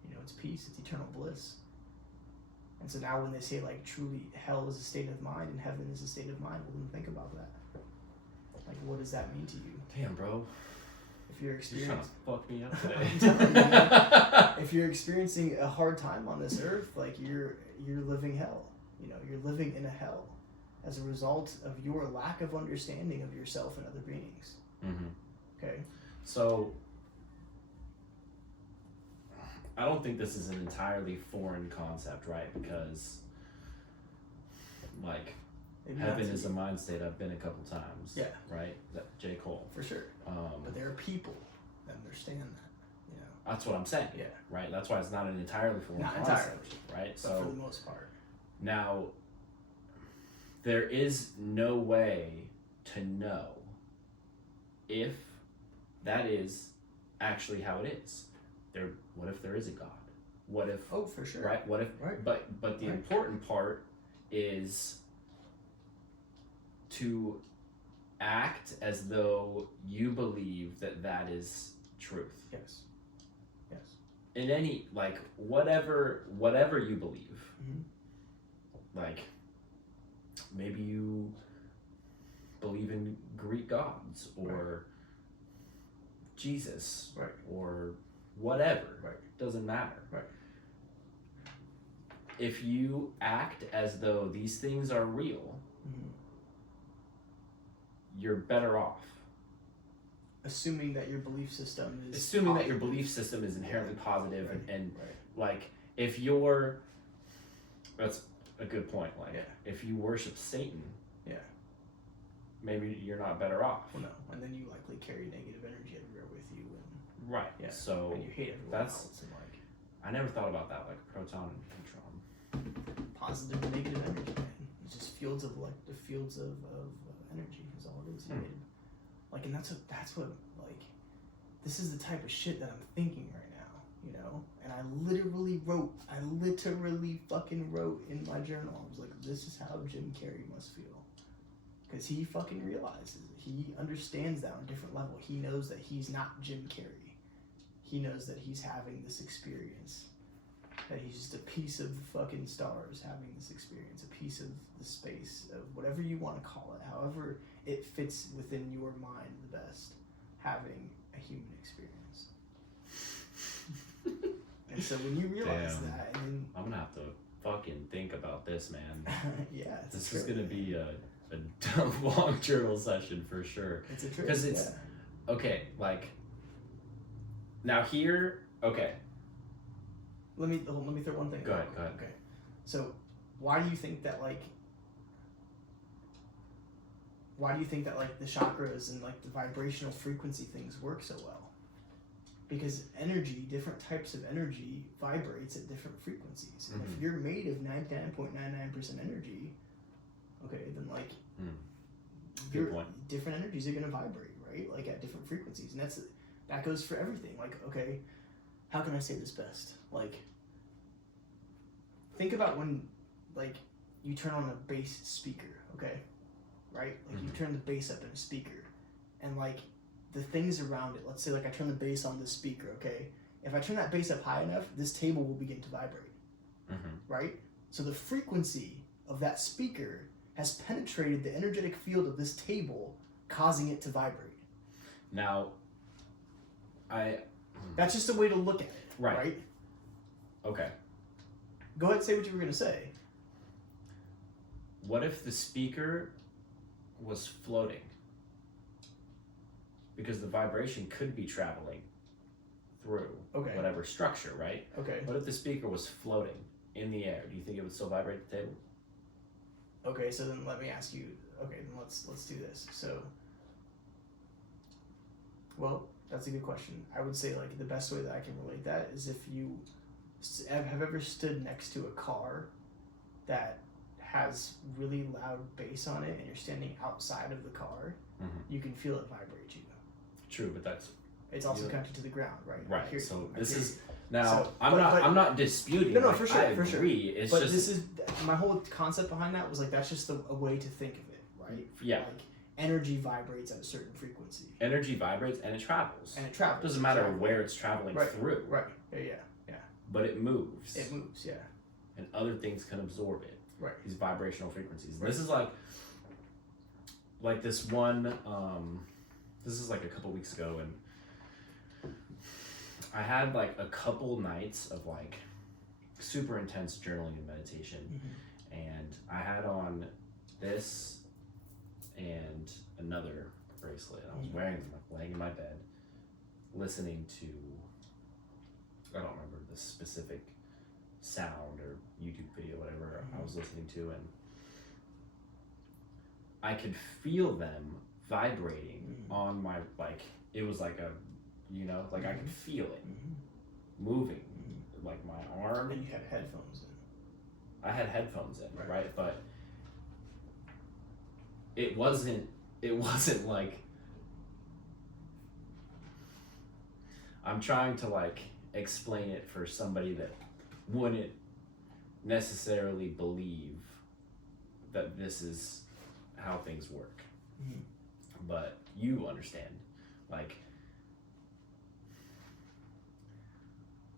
You know, it's peace, it's eternal bliss. And so now when they say, like, truly hell is a state of mind and heaven is a state of mind, well, then think about that. Like, what does that mean to you? Damn, bro. If you're trying to fuck me up today. I'm telling you, man, if you're experiencing a hard time on this earth, like, you're living hell. You know, you're living in a hell as a result of your lack of understanding of yourself and other beings. Mm-hmm. Okay? So, I don't think this is an entirely foreign concept, right? Because, like, Maybe Heaven not is to a you. mind state. I've been a couple times. Yeah. Right? That J. Cole. For sure. But there are people that understand that, you know. That's what I'm saying. Yeah. Right? That's why it's not an entirely foreign Not concept. entirely. Right? But So for the most part. now, there is no way to know if that is actually how it is. What if there is a God? What if? Oh, for sure. Right? What if? Right. But the important part is to act as though you believe that is truth. Yes. Yes. In any, like, whatever you believe. Mm-hmm. Like, maybe you believe in Greek gods or Jesus, Right. or whatever. Right. Doesn't matter. Right. If you act as though these things are real, Mm-hmm. you're better off. Assuming that your belief system is Assuming that your belief system is inherently positive, and right. like, if you're, that's a good point. Like, if you worship Satan, maybe you're not better off. Well, no, and then you likely carry negative energy everywhere with you, and Right. So and you hate everyone that's- else, and like I never thought about that, like proton and neutron. positive and negative energy, man. It's just fields of the fields of energy is all it is. Like, and that's what like, this is the type of shit that I'm thinking right now, you know. And I literally fucking wrote in my journal. I was like, this is how Jim Carrey must feel. Because he fucking realizes it. He understands that on a different level. He knows that he's not Jim Carrey. He knows that he's having this experience. That he's just a piece of the fucking stars having this experience. A piece of the space, of whatever you want to call it. However it fits within your mind the best. Having a human experience. And so when you realize that, and then... I'm going to have to fucking think about this, man. Yeah, it's this a is trip, going to be a long journal session for sure. It's a trip. Because it's okay. Like, now here, okay. Let me throw one thing. Go ahead. Okay. So, why do you think that like the chakras and like the vibrational frequency things work so well? Because energy, different types of energy, vibrates at different frequencies. And if you're made of 99.99% energy, okay, then like different energies are gonna vibrate, right? Like at different frequencies, and that goes for everything. Like, okay, how can I say this best? Like, think about when, like, you turn on a bass speaker, okay, right? Like you turn the bass up in a speaker, and like the things around it. Let's say like I turn the bass on this speaker, okay. If I turn that bass up high enough, this table will begin to vibrate, right? So the frequency of that speaker has penetrated the energetic field of this table, causing it to vibrate. Now, that's just a way to look at it, right? Okay. Go ahead and say what you were going to say. What if the speaker was floating? Because the vibration could be traveling through whatever structure, right? Okay. What if the speaker was floating in the air? Do you think it would still vibrate the table? Okay, so then let me ask you. Okay, then let's do this. So, well, that's a good question. I would say like the best way that I can relate that is if you have ever stood next to a car that has really loud bass on it, and you're standing outside of the car, you can feel it vibrate you. True, but it's also connected to the ground, right? Right. Here, so this is now. So, I'm not disputing. No, like, for sure, I for sure. agree. It's but just this is my whole concept behind that was like that's just a way to think of it, right? Yeah. Like energy vibrates at a certain frequency. Energy vibrates and it travels. And it travels. Doesn't matter where it's traveling through. Right. Yeah. But it moves. It moves. Yeah. And other things can absorb it. Right. These vibrational frequencies. Right. This is like this one. This is like a couple weeks ago, and I had like a couple nights of like super intense journaling and meditation, and I had on this and another bracelet. I was wearing them, like laying in my bed, listening to, I don't remember the specific sound or YouTube video, whatever I was listening to, and I could feel them vibrating on my, like, it was like a, you know, like I could feel it moving, like my arm. And you had headphones in. I had headphones in, Right. right? But it wasn't like, I'm trying to like explain it for somebody that wouldn't necessarily believe that this is how things work. But you understand, like,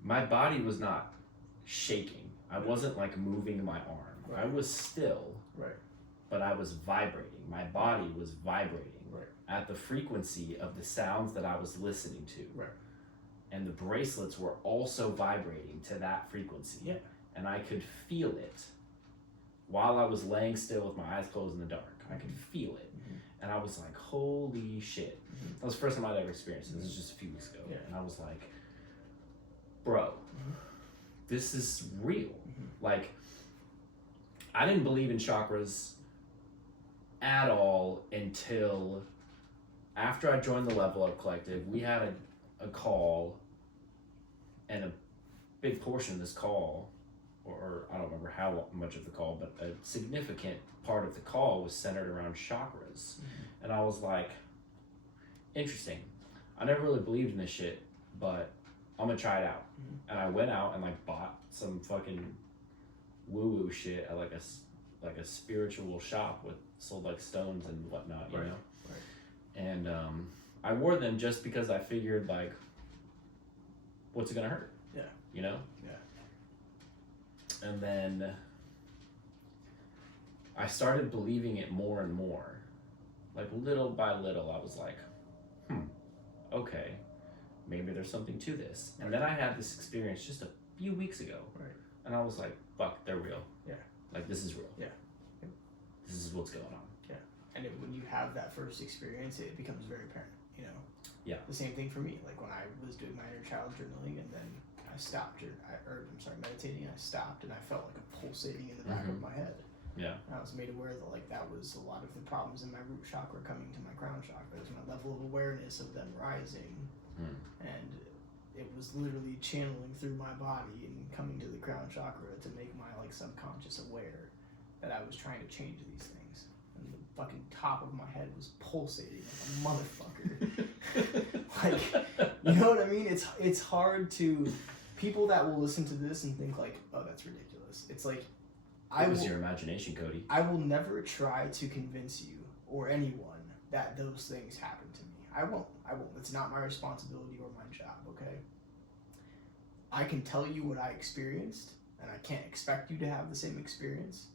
my body was not shaking. I wasn't like moving my arm. Right. I was still, Right. but I was vibrating. My body was vibrating Right. at the frequency of the sounds that I was listening to. Right. And the bracelets were also vibrating to that frequency. Yeah. And I could feel it while I was laying still with my eyes closed in the dark. I could feel it. And I was like, holy shit. That was the first time I'd ever experienced it. This was just a few weeks ago. Yeah. And I was like, bro, this is real. Like, I didn't believe in chakras at all until after I joined the Level Up Collective. We had a call, and a big portion of this call, or I don't remember how much of the call, but a significant part of the call was centered around chakras. And I was like, interesting. I never really believed in this shit, but I'm gonna try it out. And I went out and like bought some fucking woo-woo shit at like a spiritual shop with sold like stones and whatnot, you know? Right. And I wore them just because I figured, like, what's it gonna hurt? Yeah. You know? Yeah. And then I started believing it more and more. Like, little by little, I was like, okay, maybe there's something to this. And then I had this experience just a few weeks ago. Right. And I was like, fuck, they're real. Yeah. Like, this is real. Yeah. This is what's going on. Yeah. And when you have that first experience, it becomes very apparent, you know? Yeah. The same thing for me. Like, when I was doing my inner child journaling, and then I stopped, meditating, and I stopped, and I felt like a pulsating in the back of my head. Yeah. And I was made aware that, like, that was a lot of the problems in my root chakra coming to my crown chakra. It was my level of awareness of them rising. And it was literally channeling through my body and coming to the crown chakra to make my, like, subconscious aware that I was trying to change these things. And the fucking top of my head was pulsating like a motherfucker. Like, you know what I mean? It's hard to... People that will listen to this and think, like, oh, that's ridiculous. It's like... It was your imagination, Kody. I will never try to convince you or anyone that those things happen to me. I won't. It's not my responsibility or my job, okay? I can tell you what I experienced, and I can't expect you to have the same experience.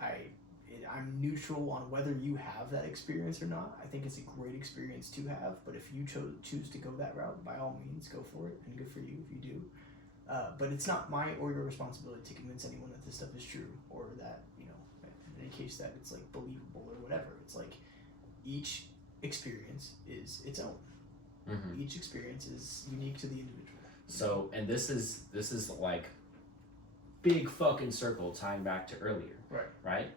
I'm neutral on whether you have that experience or not. I think it's a great experience to have, but if you choose to go that route, by all means, go for it, and good for you if you do. But it's not my or your responsibility to convince anyone that this stuff is true, or that, you know, in any case that it's like believable or whatever. It's like each experience is its own. Each experience is unique to the individual. So, and this is like big fucking circle tying back to earlier. Right. Right?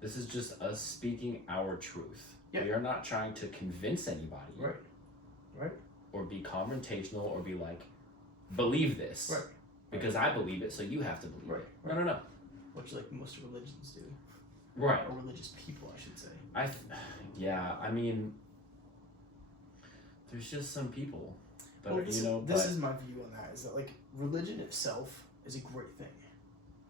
This is just us speaking our truth. Yeah. We are not trying to convince anybody. Right. Right. Or be confrontational or be like, believe this. Right. Because I believe it, so you have to believe it. Right. No. Which, like, most religions do. Right. Or religious people, I should say. Yeah, I mean, there's just some people that Well, are, you know, this is my view on that, is that, like, religion itself is a great thing.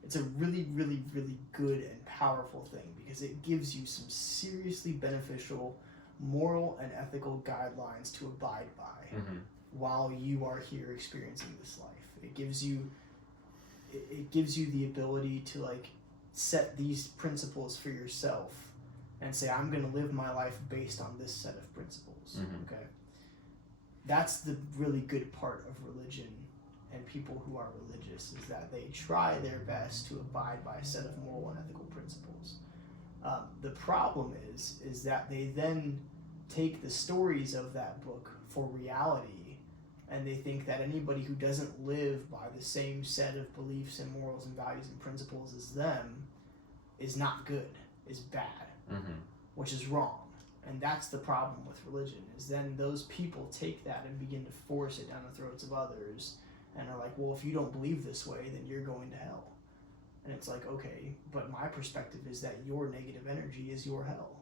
It's a really, really, really good and powerful thing because it gives you some seriously beneficial moral and ethical guidelines to abide by while you are here experiencing this life. It gives you the ability to, like, set these principles for yourself and say, I'm going to live my life based on this set of principles. Okay, that's the really good part of religion and people who are religious, is that they try their best to abide by a set of moral and ethical principles. The problem is that they then take the stories of that book for reality, and they think that anybody who doesn't live by the same set of beliefs and morals and values and principles as them is not good, is bad. which is wrong. And that's the problem with religion, is then those people take that and begin to force it down the throats of others and are like, well, if you don't believe this way, then you're going to hell. And it's like, okay, but my perspective is that your negative energy is your hell.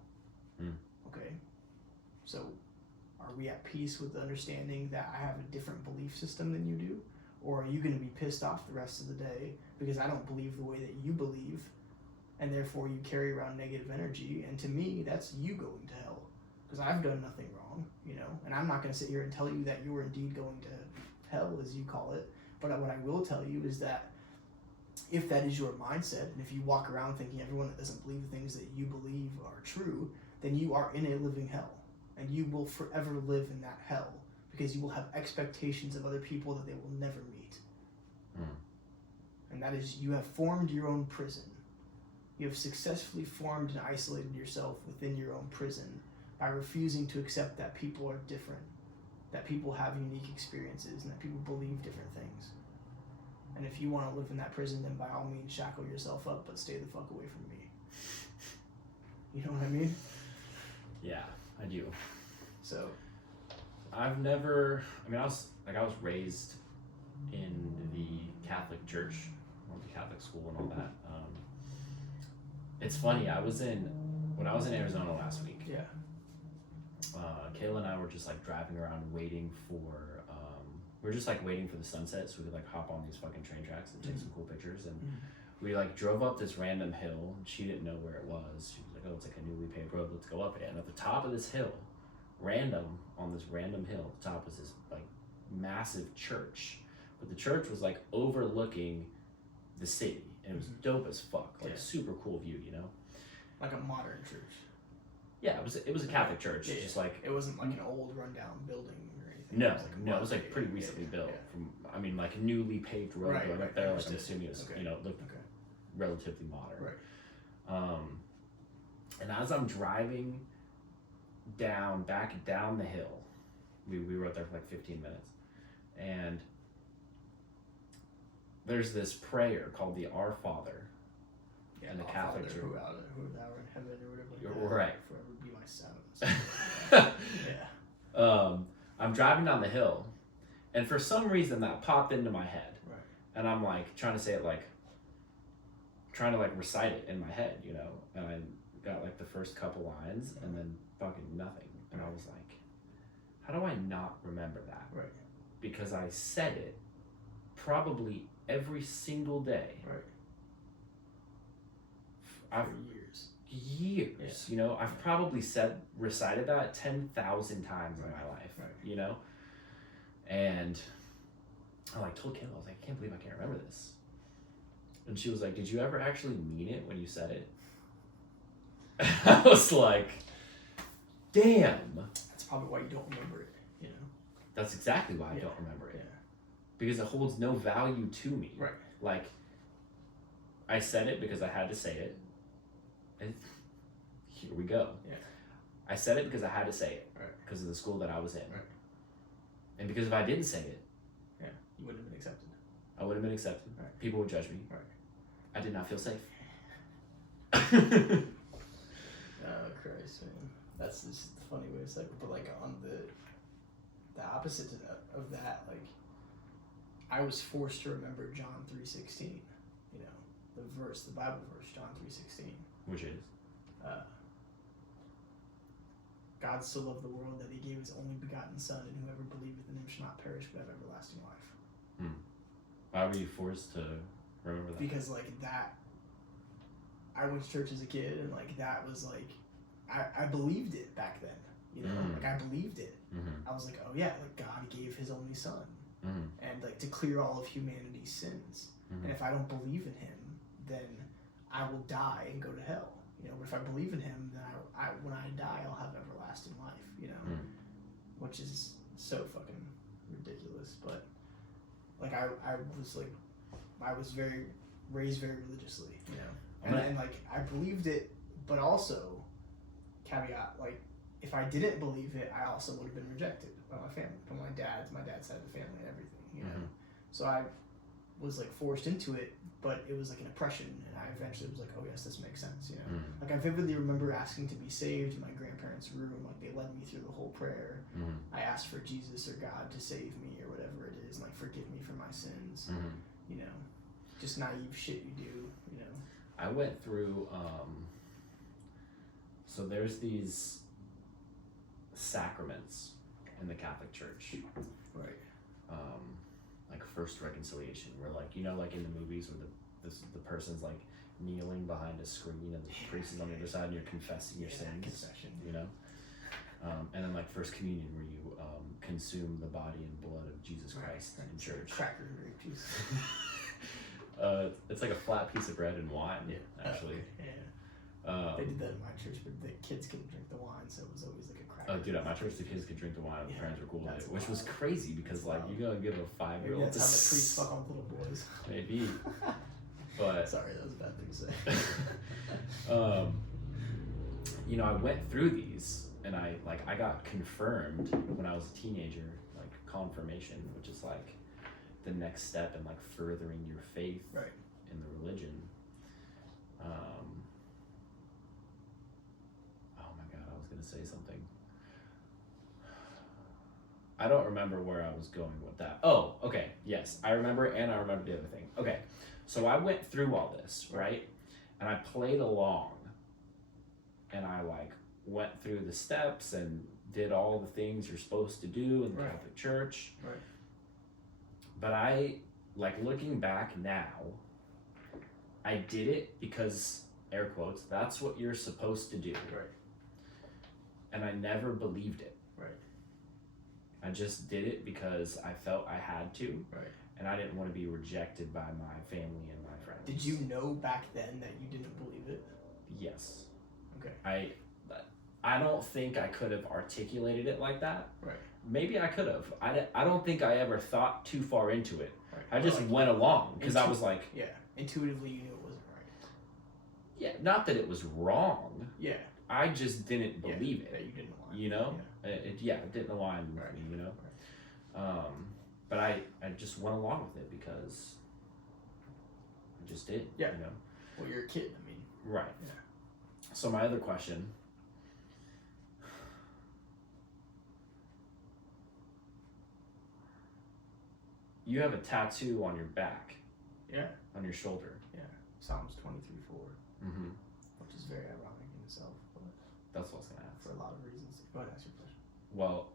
Okay? So are we at peace with the understanding that I have a different belief system than you do? Or are you going to be pissed off the rest of the day because I don't believe the way that you believe, and therefore you carry around negative energy? And to me, that's you going to hell, because I've done nothing wrong, you know? And I'm not going to sit here and tell you that you are indeed going to hell, as you call it. But what I will tell you is that if that is your mindset, and if you walk around thinking everyone that doesn't believe the things that you believe are true, then you are in a living hell. And you will forever live in that hell, because you will have expectations of other people that they will never meet. And that is, you have formed your own prison. You have successfully formed and isolated yourself within your own prison by refusing to accept that people are different, that people have unique experiences, and that people believe different things. And if you want to live in that prison, then by all means shackle yourself up, but stay the fuck away from me. You know what I mean? Yeah, I do. So I've never, I was raised in the Catholic church, went to Catholic school and all that. It's funny, when I was in Arizona last week, yeah, Kayla and I were just like driving around waiting for, we were just like waiting for the sunset so we could like hop on these fucking train tracks and take some cool pictures. And we like drove up this random hill, and she didn't know where it was. She was like, oh, it's like a newly paved road, let's go up it. And at the top of this hill, on this random hill, at the top was this like massive church. But the church was like overlooking the city, and it was dope as fuck, like super cool view, you know? Like a modern church. Yeah, it was a Catholic church, just like... It wasn't like an old rundown building or anything. No, it was like pretty recently built. From like a newly paved road going up there, like I'm assuming it was, looked relatively modern. Right. And as I'm driving back down the hill, we were out there for like 15 minutes, and there's this prayer called the Our Father in the Catholic Church. Who thou art in heaven or whatever. Right. Forever be my sound. Yeah. I'm driving down the hill, and for some reason that popped into my head. Right. And I'm like trying to say it trying to recite it in my head, you know. And I got like the first couple lines, and then fucking nothing. And I was like, how do I not remember that? Right. Because I said it probably every single day. Right. For years, you know. I've probably recited that 10,000 times in my life, you know. And I told Kim, I was like, I can't believe I can't remember this. And she was like, did you ever actually mean it when you said it? I was like, damn. That's probably why you don't remember it, you know. That's exactly why I don't remember it. Yeah. Because it holds no value to me. Right. Like, I said it because I had to say it. And here we go. Yeah. I said it because I had to say it. Right. Because of the school that I was in. Right. And because if I didn't say it, you wouldn't have been accepted. I wouldn't have been accepted. Right. People would judge me. Right. I did not feel safe. Oh Christ, man. That's just the funny way to say it. But on the opposite of that, I was forced to remember John 3:16. You know, the Bible verse, John 3:16. Which is? God so loved the world that he gave his only begotten Son, and whoever believeth in him shall not perish but have everlasting life. Why were you forced to remember that? Because that, I went to church as a kid, and that was I believed it back then. You know, I believed it. I was like, oh yeah, God gave his only Son, and to clear all of humanity's sins. And if I don't believe in him, then I will die and go to hell. You know, but if I believe in him, then I when I die, I'll have everlasting life. You know, which is so fucking ridiculous. But I was raised very religiously. You know, and I believed it, but also caveat, if I didn't believe it, I also would have been rejected by my family, from my dad's side of the family and everything. You know, so was like forced into it, but it was like an oppression, and I eventually was like, oh yes, this makes sense, you know. Like I vividly remember asking to be saved in my grandparents' room. Like they led me through the whole prayer. I asked for Jesus or God to save me or whatever it is, and like forgive me for my sins. You know, just naive shit you do. You know. I went through. So there's these sacraments in the Catholic Church. Right. Like first reconciliation, where like, you know, like in the movies where the person's like kneeling behind a screen and the priest is on the other side and you're confessing your sins. Confession. You know? And then like first communion, where you consume the body and blood of Jesus Christ in church. Cracker grape juice. It's like a flat piece of bread and wine, actually. They did that in my church, but the kids couldn't drink the wine, so it was always like a cracker. Oh, dude, at my church, the kids could drink the wine. The parents were cool with it, which was crazy because, like, you go and give a 5-year-old. Maybe that's how the priests fuck on little boys. Maybe, but sorry, that was a bad thing to say. You know, I went through these, and I got confirmed when I was a teenager, like confirmation, which is like the next step in like furthering your faith in the religion. Oh my god, I was gonna say something. I don't remember where I was going with that. Oh, okay, yes, I remember, and I remember the other thing. Okay, so I went through all this, right? And I played along, and I like went through the steps and did all the things you're supposed to do in the Catholic Church. Right. But I, like, looking back now, I did it because, air quotes, that's what you're supposed to do. Right. And I never believed it. Right. I just did it because I felt I had to. Right. And I didn't want to be rejected by my family and my friends. Did you know back then that you didn't believe it? Yes. Okay. I don't think I could have articulated it like that. Right. Maybe I could have. I don't think I ever thought too far into it. Right. I just went along because I was like... Yeah, intuitively you knew it wasn't right. Yeah, not that it was wrong. Yeah. I just didn't believe it. That you didn't align. You know? Yeah. It didn't align with me, you know? Right. But I just went along with it because I just did. Yeah. You know? Well, you're a kid, I mean. Right. Yeah. So my other question... You have a tattoo on your back. Yeah. On your shoulder. Yeah. Psalms 23:4. Mm-hmm. Which is very ironic in itself, but that's what I was gonna ask. For a lot of reasons. Go ahead, ask your question. Well,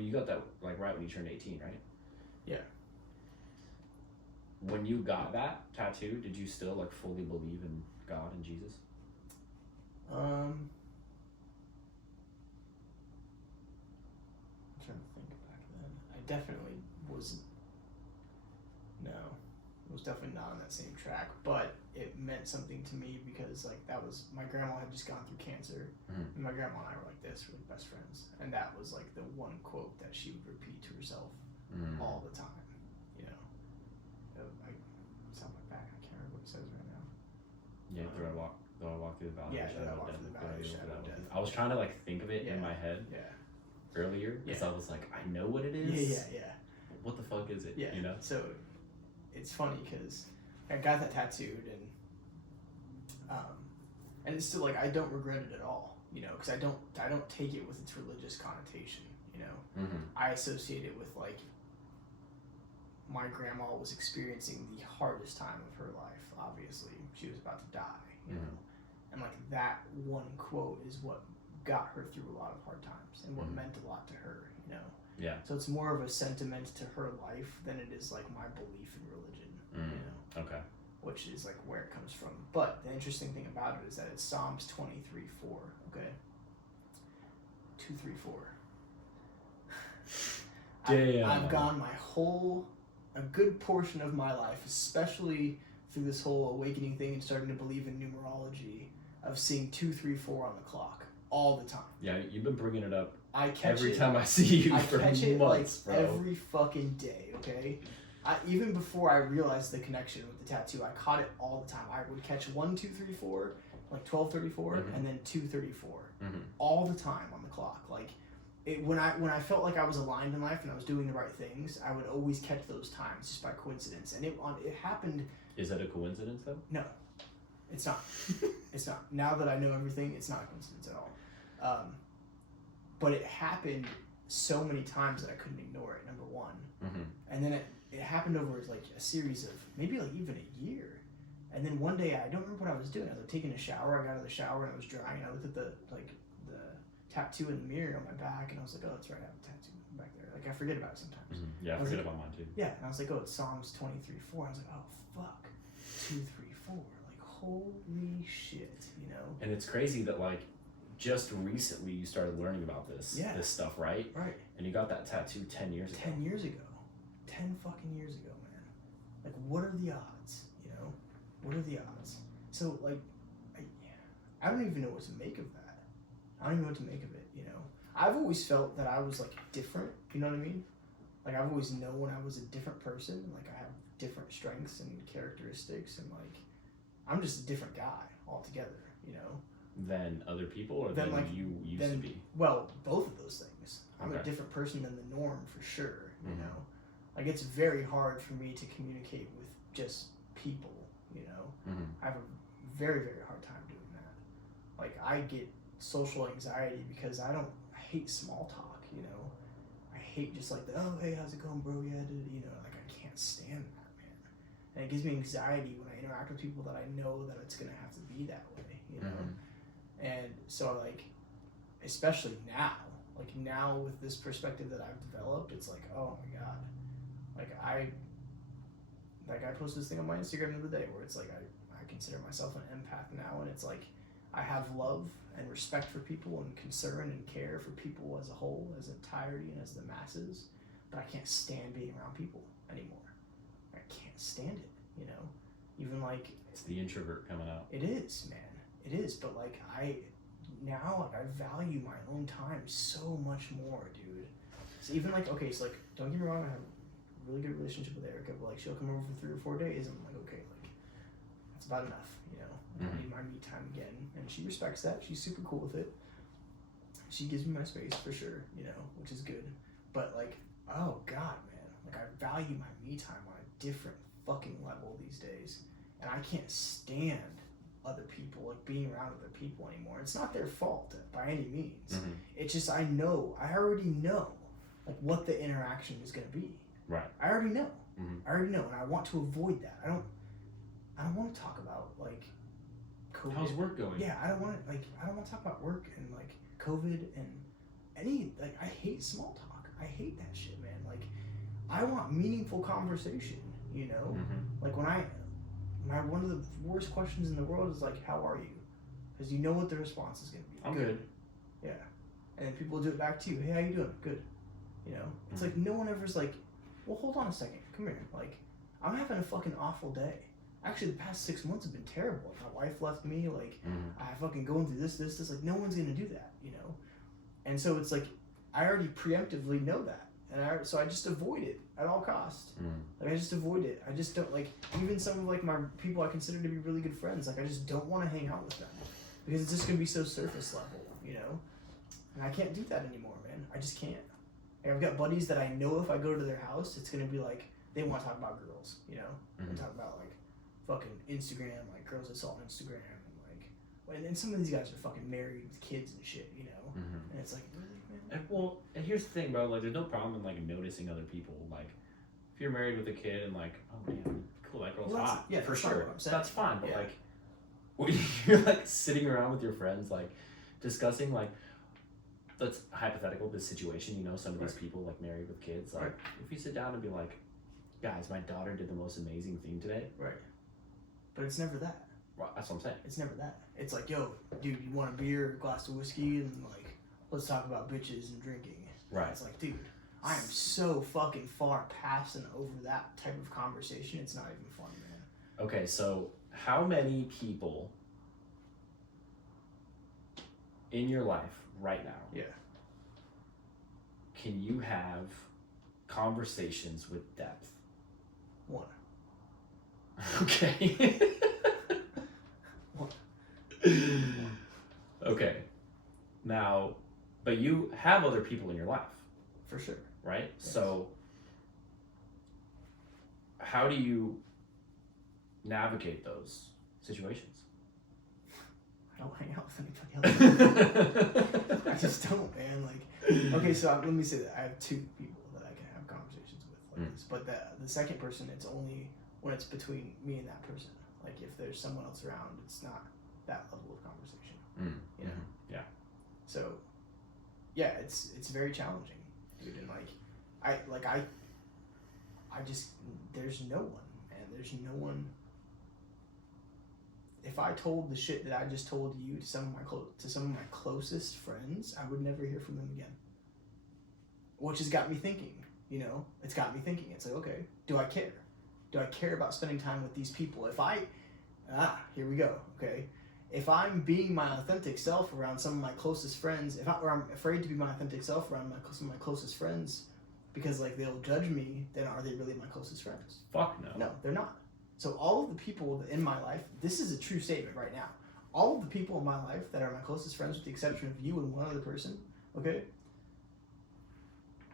you got that like right when you turned 18, right? Yeah. When you got that tattoo, did you still like fully believe in God and Jesus? I'm trying to think back then. I definitely wasn't. No, it was definitely not on that same track. But it meant something to me because like that was my grandma had just gone through cancer, and my grandma and I were like this, we were best friends, and that was like the one quote that she would repeat to herself all the time. You know, it's on my back. I can't remember what it says right now. Yeah, though I walk through the valley. Yeah, though I walk through the valley of the shadow of death. I was trying to like think of it in my head. Yeah. Earlier, because I was like, I know what it is. Yeah. What the fuck is it? Yeah. You know. So, it's funny because I got that tattooed and it's still like I don't regret it at all. You know, because I don't take it with its religious connotation. You know, I associate it with like my grandma was experiencing the hardest time of her life. Obviously, she was about to die. You know, and like that one quote is what got her through a lot of hard times and what meant a lot to her, you know. Yeah. So it's more of a sentiment to her life than it is like my belief in religion, you know. Okay. Which is like where it comes from. But the interesting thing about it is that it's Psalms 23:4. Okay. 2-3-4. Damn. I've gone a good portion of my life, especially through this whole awakening thing and starting to believe in numerology, of seeing 2-3-4 on the clock all the time. Yeah, you've been bringing it up. I catch every it, time I see you for catch it months, like bro. every fucking day. Okay, even before I realized the connection with the tattoo, I caught it all the time. I would catch 1, 2, 3, 4, like 12:34, and then 2:34, all the time on the clock. Like when I felt like I was aligned in life and I was doing the right things, I would always catch those times just by coincidence, and it happened. Is that a coincidence though? No, it's not. It's not. Now that I know everything, it's not a coincidence at all. But it happened so many times that I couldn't ignore it. Number one, and then it happened over like a series of maybe like even a year. And then one day, I don't remember what I was doing. I was like taking a shower. I got out of the shower and I was drying. And I looked at the tattoo in the mirror on my back, and I was like, "Oh, that's right, I have a tattoo back there." Like I forget about it sometimes. Yeah, I forget about mine too. Yeah, and I was like, "Oh, it's Psalms 23:4." I was like, "Oh, fuck, 2, 3, 4." Like holy shit, you know. And it's crazy that like just recently you started learning about this stuff, right? Right. And you got that tattoo 10 years ago. 10 years ago. 10 fucking years ago, man. Like, what are the odds? You know, what are the odds? So like, I don't even know what to make of that. I don't even know what to make of it, you know. I've always felt that I was like different, you know what I mean? Like I've always known I was a different person, like I have different strengths and characteristics, and like I'm just a different guy altogether, you know. Than other people, or than like you used to be? Well, both of those things. I'm a different person than the norm for sure, you know. Like it's very hard for me to communicate with just people, you know. I have a very, very hard time doing that. Like I get social anxiety because I hate small talk, you know. I hate just like the, "Oh, hey, how's it going, bro? Yeah, you know, like I can't stand that, man. And it gives me anxiety when I interact with people that I know that it's gonna have to be that way, you know. And so like, especially now, like now with this perspective that I've developed, it's like, oh my god, like I posted this thing on my Instagram the other day where it's like I consider myself an empath now, and it's like I have love and respect for people and concern and care for people as a whole, as an entirety and as the masses, but I can't stand being around people anymore. I can't stand it, you know. Even like it's the introvert coming out. It is, man. It is, but like I value my own time so much more, dude. So even like, okay, so like, don't get me wrong, I have a really good relationship with Erica, but like she'll come over for 3 or 4 days, and I'm like, okay, like that's about enough, you know. I need my me time again, and she respects that. She's super cool with it. She gives me my space for sure, you know, which is good. But like, oh god, man, like I value my me time on a different fucking level these days, and I can't stand other people, like being around other people anymore. It's not their fault by any means. It's just I already know like what the interaction is going to be. Right. I already know. I already know, and I want to avoid that. I don't want to talk about like COVID. How's work going? Yeah, I don't want to talk about work and like COVID and like I hate small talk. I hate that shit, man. Like I want meaningful conversation, you know? Like when one of the worst questions in the world is like, "How are you?" Because you know what the response is going to be. I'm good. Yeah. And then people do it back to you. "Hey, how you doing?" "Good." You know? It's like no one ever's like, "Well, hold on a second. Come here. Like, I'm having a fucking awful day. Actually, the past 6 months have been terrible. Like, my wife left me. Like, I fucking going through this. Like, no one's going to do that, you know? And so it's like, I already preemptively know that. And so I just avoid it at all costs. Like I just avoid it. I just don't like, even some of like my people I consider to be really good friends, like I just don't want to hang out with them because it's just gonna be so surface level, you know. And I can't do that anymore, man. I just can't. Like I've got buddies that I know if I go to their house, it's gonna be like they want to talk about girls, you know. They talk about like fucking Instagram, like girls that saw on Instagram, and like, and some of these guys are fucking married with kids and shit, you know. And it's like, really, man. Well, and here's the thing, bro. Like, there's no problem in like noticing other people. Like, if you're married with a kid and like, oh man, cool, that girl's hot. Yeah, for sure. That's fine. But yeah. like, when you're like sitting around with your friends, like discussing like, that's hypothetical. This situation, you know, some of these people like married with kids. Like, if you sit down and be like, guys, my daughter did the most amazing thing today. Right. But it's never that. Well, that's what I'm saying. It's never that. It's like, yo, dude, you want a beer, a glass of whiskey, and like, let's talk about bitches and drinking. Right. It's like, dude, I am so fucking far past and over that type of conversation. It's not even fun, man. Okay, so how many people in your life right now can you have conversations with depth? 1. Okay. 1. Okay. Now, But you have other people in your life, For sure. right? Yes. So how do you navigate those situations? I don't hang out with anybody else. I just don't, man. Like, okay, so let me say that I have 2 people that I can have conversations with like this, but the second person, it's only when it's between me and that person. Like, if there's someone else around, it's not that level of conversation. You know? Yeah. So, yeah, it's very challenging, dude. And I just, there's no one, man. There's no one. If I told the shit that I just told you to some of my closest friends, I would never hear from them again. Which has got me thinking, you know? It's got me thinking. It's like, okay, do I care? Do I care about spending time with these people? Here we go, okay? If I'm being my authentic self around some of my closest friends, or I'm afraid to be my authentic self around some of my closest friends because, like, they'll judge me, then are they really my closest friends? Fuck no. No, they're not. So all of the people in my life, this is a true statement right now. All of the people in my life that are my closest friends, with the exception of you and one other person, okay,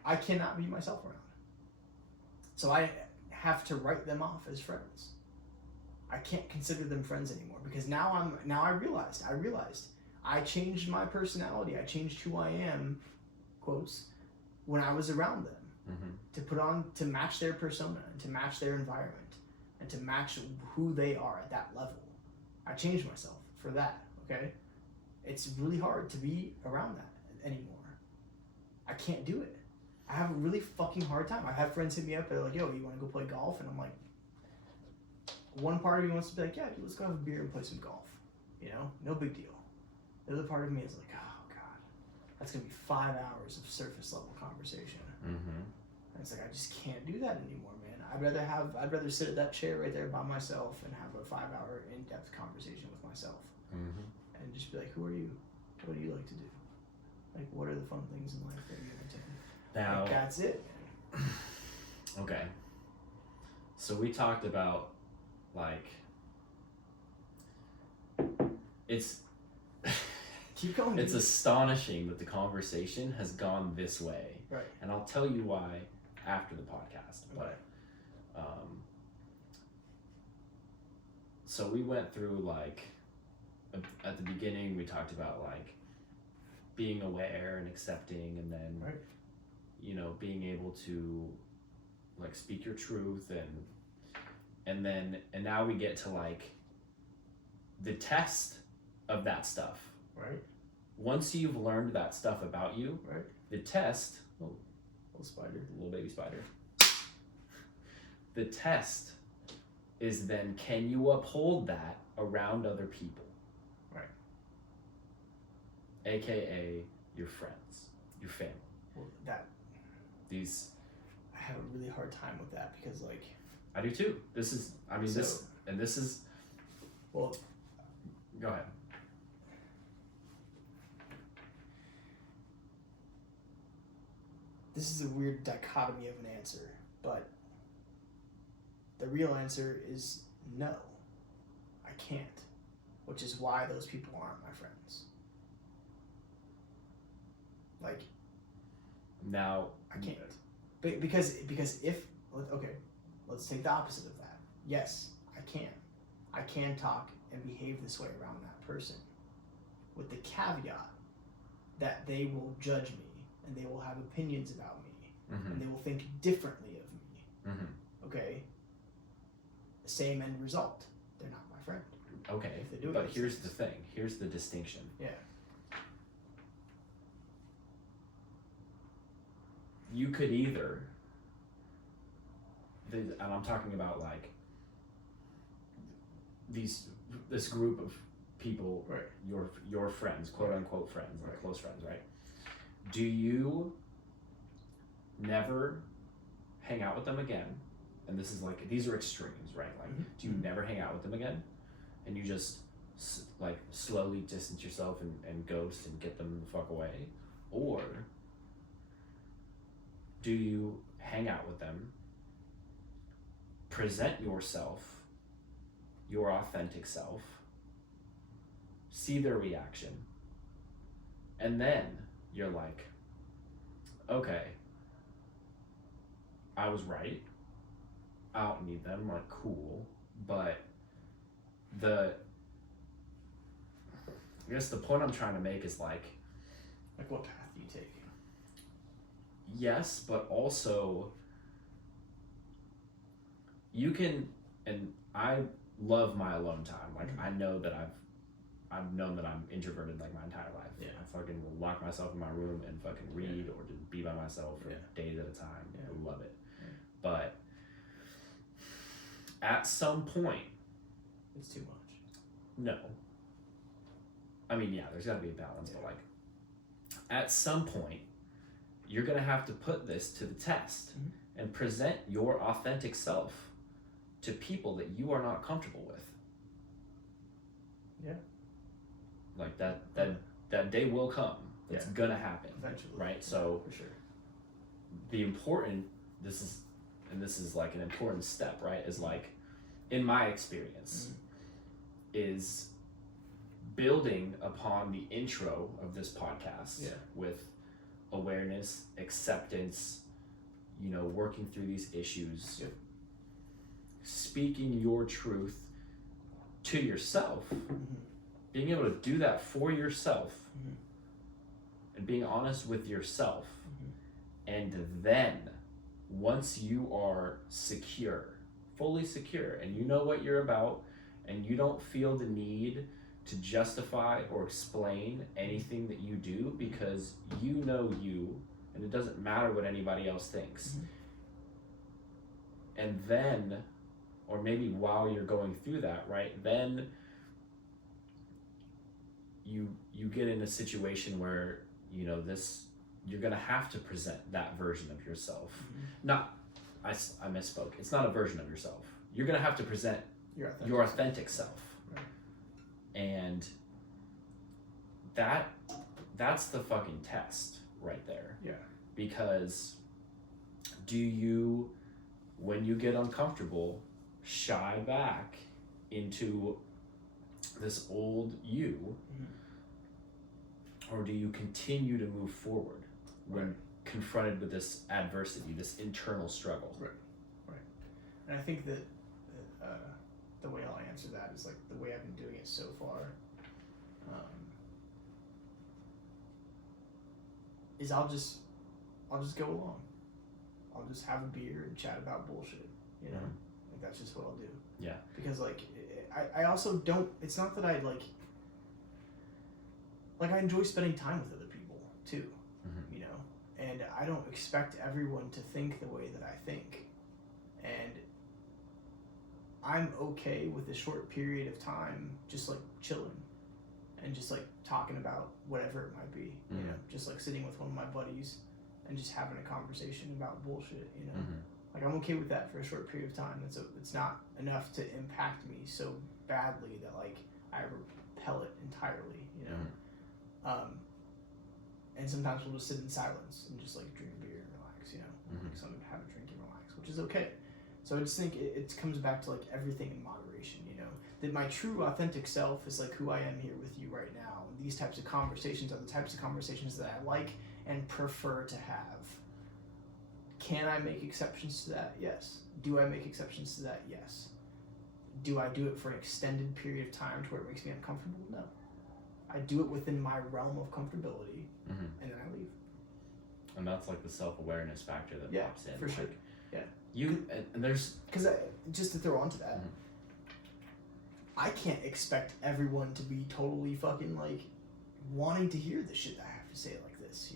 I cannot be myself around. So I have to write them off as friends. I can't consider them friends anymore because now I realized I changed my personality. I changed who I am, quotes, when I was around them, to match their persona and to match their environment and to match who they are at that level. I changed myself for that, okay? It's really hard to be around that anymore. I can't do it. I have a really fucking hard time. I've had friends hit me up, they're like, yo, you want to go play golf? And I'm like, one part of me wants to be like, yeah, dude, let's go have a beer and play some golf. You know, no big deal. The other part of me is like, oh God, that's gonna be 5 hours of surface level conversation. And it's like, I just can't do that anymore, man. I'd rather sit at that chair right there by myself and have a 5-hour in-depth conversation with myself. And just be like, who are you? What do you like to do? Like, what are the fun things in life that you entertain? Now, like, that's it, man. Okay. So we talked about, like, it's keep going. It's astonishing that the conversation has gone this way. Right. And I'll tell you why after the podcast. Okay. But so we went through, like, at the beginning we talked about, like, being aware and accepting, and then right. you know, being able to, like, speak your truth, and now we get to, like, the test of that stuff. Right. Once you've learned that stuff about you, right. The test, little baby spider. The test is then, can you uphold that around other people? Right. AKA your friends, your family. Well, I have a really hard time with that because, like, I do too. This is well, go ahead. This is a weird dichotomy of an answer, but the real answer is no. I can't, which is why those people aren't my friends. Like, now I can't. Because if, okay, let's take the opposite of that. Yes, I can. I can talk and behave this way around that person, with the caveat that they will judge me and they will have opinions about me and they will think differently of me. Okay? The same end result. They're not my friend. Okay, but here's the thing. Here's the distinction. Yeah. You could either, and I'm talking about, like, this group of people, right. your friends, quote unquote friends, like, right. close friends, right? Do you never hang out with them again? And this is, like, these are extremes, right? Like, do you never hang out with them again? And you just, like, slowly distance yourself and ghost and get them the fuck away? Or do you hang out with them, present yourself, your authentic self, see their reaction, and then you're like, okay, I was right. I don't need them. I'm like, cool. But I guess the point I'm trying to make is like what path do you take? Yes, but also you can, and I love my alone time. Like I know that I've known that I'm introverted like my entire life. Yeah. I fucking will lock myself in my room and fucking read or just be by myself for days at a time. Yeah. I love it. Yeah. But at some point, it's too much. No. I mean, yeah, there's got to be a balance, but like at some point, you're going to have to put this to the test and present your authentic self to people that you are not comfortable with. Yeah. Like that day will come. It's gonna happen eventually, right? So for sure. This is like an important step, right? Is like, in my experience, is building upon the intro of this podcast with awareness, acceptance, working through these issues, speaking your truth to yourself, being able to do that for yourself, and being honest with yourself. And then once you are secure, fully secure, and you know what you're about, and you don't feel the need to justify or explain anything that you do, because you know you, and it doesn't matter what anybody else thinks. And then, or maybe while you're going through that, right, then you get in a situation where you're gonna have to present that version of yourself. I misspoke. It's not a version of yourself. You're gonna have to present your authentic self. Right. And that's the fucking test right there. Yeah. Because do you, when you get uncomfortable, shy back into this old you, or do you continue to move forward when confronted with this adversity, this internal struggle? Right. And I think that the way I'll answer that is like the way I've been doing it so far. Is I'll just go along. I'll just have a beer and chat about bullshit. Like that's just what I'll do. Yeah. Because like I also don't. It's not that I like I enjoy spending time with other people too. And I don't expect everyone to think the way that I think. And I'm okay with a short period of time just like chilling and just like talking about whatever it might be, just like sitting with one of my buddies and just having a conversation about bullshit, Like I'm okay with that for a short period of time. It's not enough to impact me so badly that like I repel it entirely, and sometimes we'll just sit in silence and just like drink a beer and relax, like something, have a drink and relax, which is okay. So I just think it comes back to like everything in moderation, that my true authentic self is like who I am here with you right now. And these types of conversations are the types of conversations that I like and prefer to have. Can I make exceptions to that? Yes. Do I make exceptions to that? Yes. Do I do it for an extended period of time to where it makes me uncomfortable? No. I do it within my realm of comfortability, and then I leave. And that's like the self-awareness factor that pops in. For sure. Yeah. And there's... Because just to throw onto that, I can't expect everyone to be totally fucking like wanting to hear the shit that I have to say like this,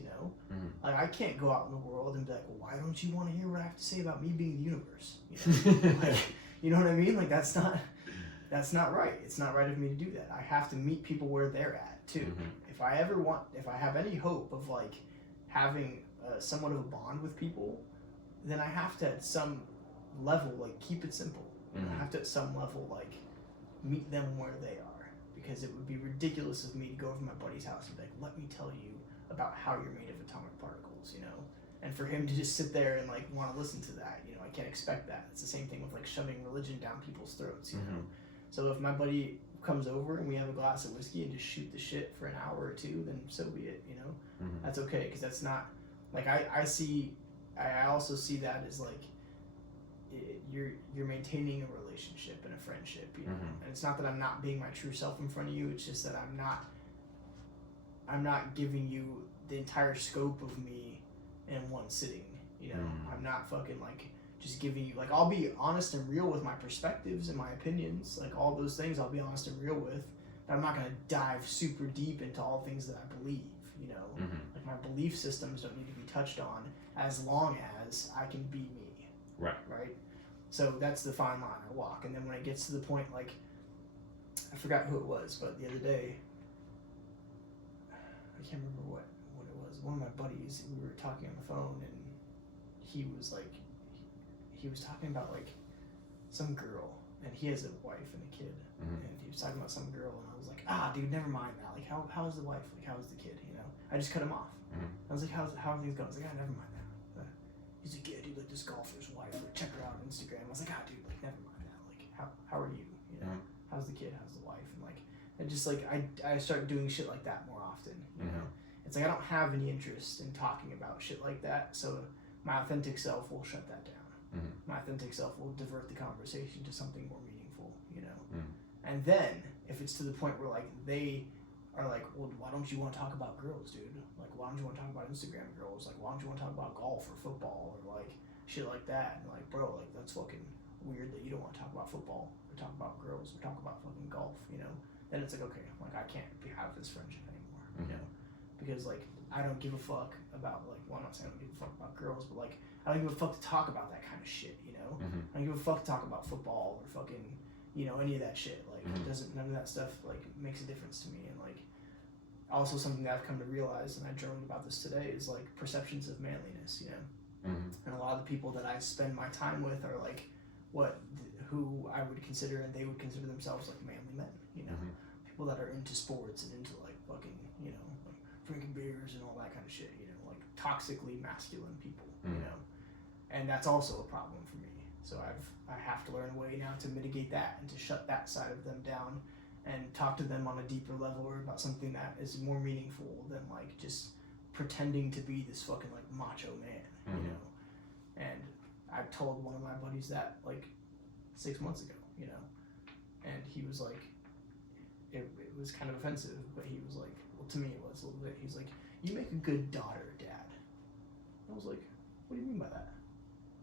Like I can't go out in the world and be like, well, why don't you want to hear what I have to say about me being the universe? Like, you know what I mean? Like that's not right. It's not right of me to do that. I have to meet people where they're at too. If I have any hope of like having somewhat of a bond with people, then I have to at some level like keep it simple. I have to at some level like meet them where they are, because it would be ridiculous of me to go over to my buddy's house and be like, let me tell you about how you're made of atomic particles, and for him to just sit there and like want to listen to that, I can't expect that. It's the same thing with like shoving religion down people's throats, So if my buddy comes over and we have a glass of whiskey and just shoot the shit for an hour or two, then so be it, you know? That's okay, because that's not, like, I also see that as, like, you're maintaining a relationship and a friendship, you know? And it's not that I'm not being my true self in front of you, it's just that I'm not giving you the entire scope of me in one sitting, you know? I'm not fucking, like, just giving you, like, I'll be honest and real with my perspectives and my opinions, like, all those things I'll be honest and real with, but I'm not going to dive super deep into all things that I believe, you know? Like, my belief systems don't need to be touched on as long as I can be me. Right. So that's the fine line I walk. And then when it gets to the point, like, I forgot who it was, but the other day, I can't remember what it was. One of my buddies, we were talking on the phone, and he was like, he was talking about, like, some girl, and he has a wife and a kid, and he was talking about some girl, and I was like, dude, never mind that. Like, how's the wife? Like, how's the kid? You know, I just cut him off. I was like, how are things going? I was like, never mind that. He's like, yeah, dude, like, this golfer's wife, like, check her out on Instagram. I was like, dude, like, never mind that. Like, how are you? You know, how's the kid? How's the wife? And, like, and just, like, I start doing shit like that more often. You know, it's like I don't have any interest in talking about shit like that, so my authentic self will shut that down. My authentic self will divert the conversation to something more meaningful, you know? And then, if it's to the point where, like, they are like, well, why don't you want to talk about girls, dude? Like, why don't you want to talk about Instagram girls? Like, why don't you want to talk about golf or football or, like, shit like that? And, like, bro, like, that's fucking weird that you don't want to talk about football or talk about girls or talk about fucking golf, you know? Then it's like, okay, like, I can't have this friendship anymore, you know? Because, like, I don't give a fuck about, like, well, I'm not saying I don't give a fuck about girls, but, like, I don't give a fuck to talk about that kind of shit, you know? I don't give a fuck to talk about football or fucking, you know, any of that shit. Like, it doesn't, none of that stuff, like, makes a difference to me. And, like, also something that I've come to realize, and I journaled about this today, is, like, perceptions of manliness, you know? And a lot of the people that I spend my time with are, like, who I would consider, and they would consider themselves, like, manly men, you know? People that are into sports and into, like, fucking, you know, like, drinking beers and all that kind of shit, you know? Like, toxically masculine people, you know? And that's also a problem for me. So I have to learn a way now to mitigate that and to shut that side of them down and talk to them on a deeper level or about something that is more meaningful than, like, just pretending to be this fucking, like, macho man, you know? And I told one of my buddies that, like, 6 months ago, you know? And he was like, it was kind of offensive, but he was like, well, to me it was a little bit. He's like, you make a good daughter, Dad. I was like, what do you mean by that?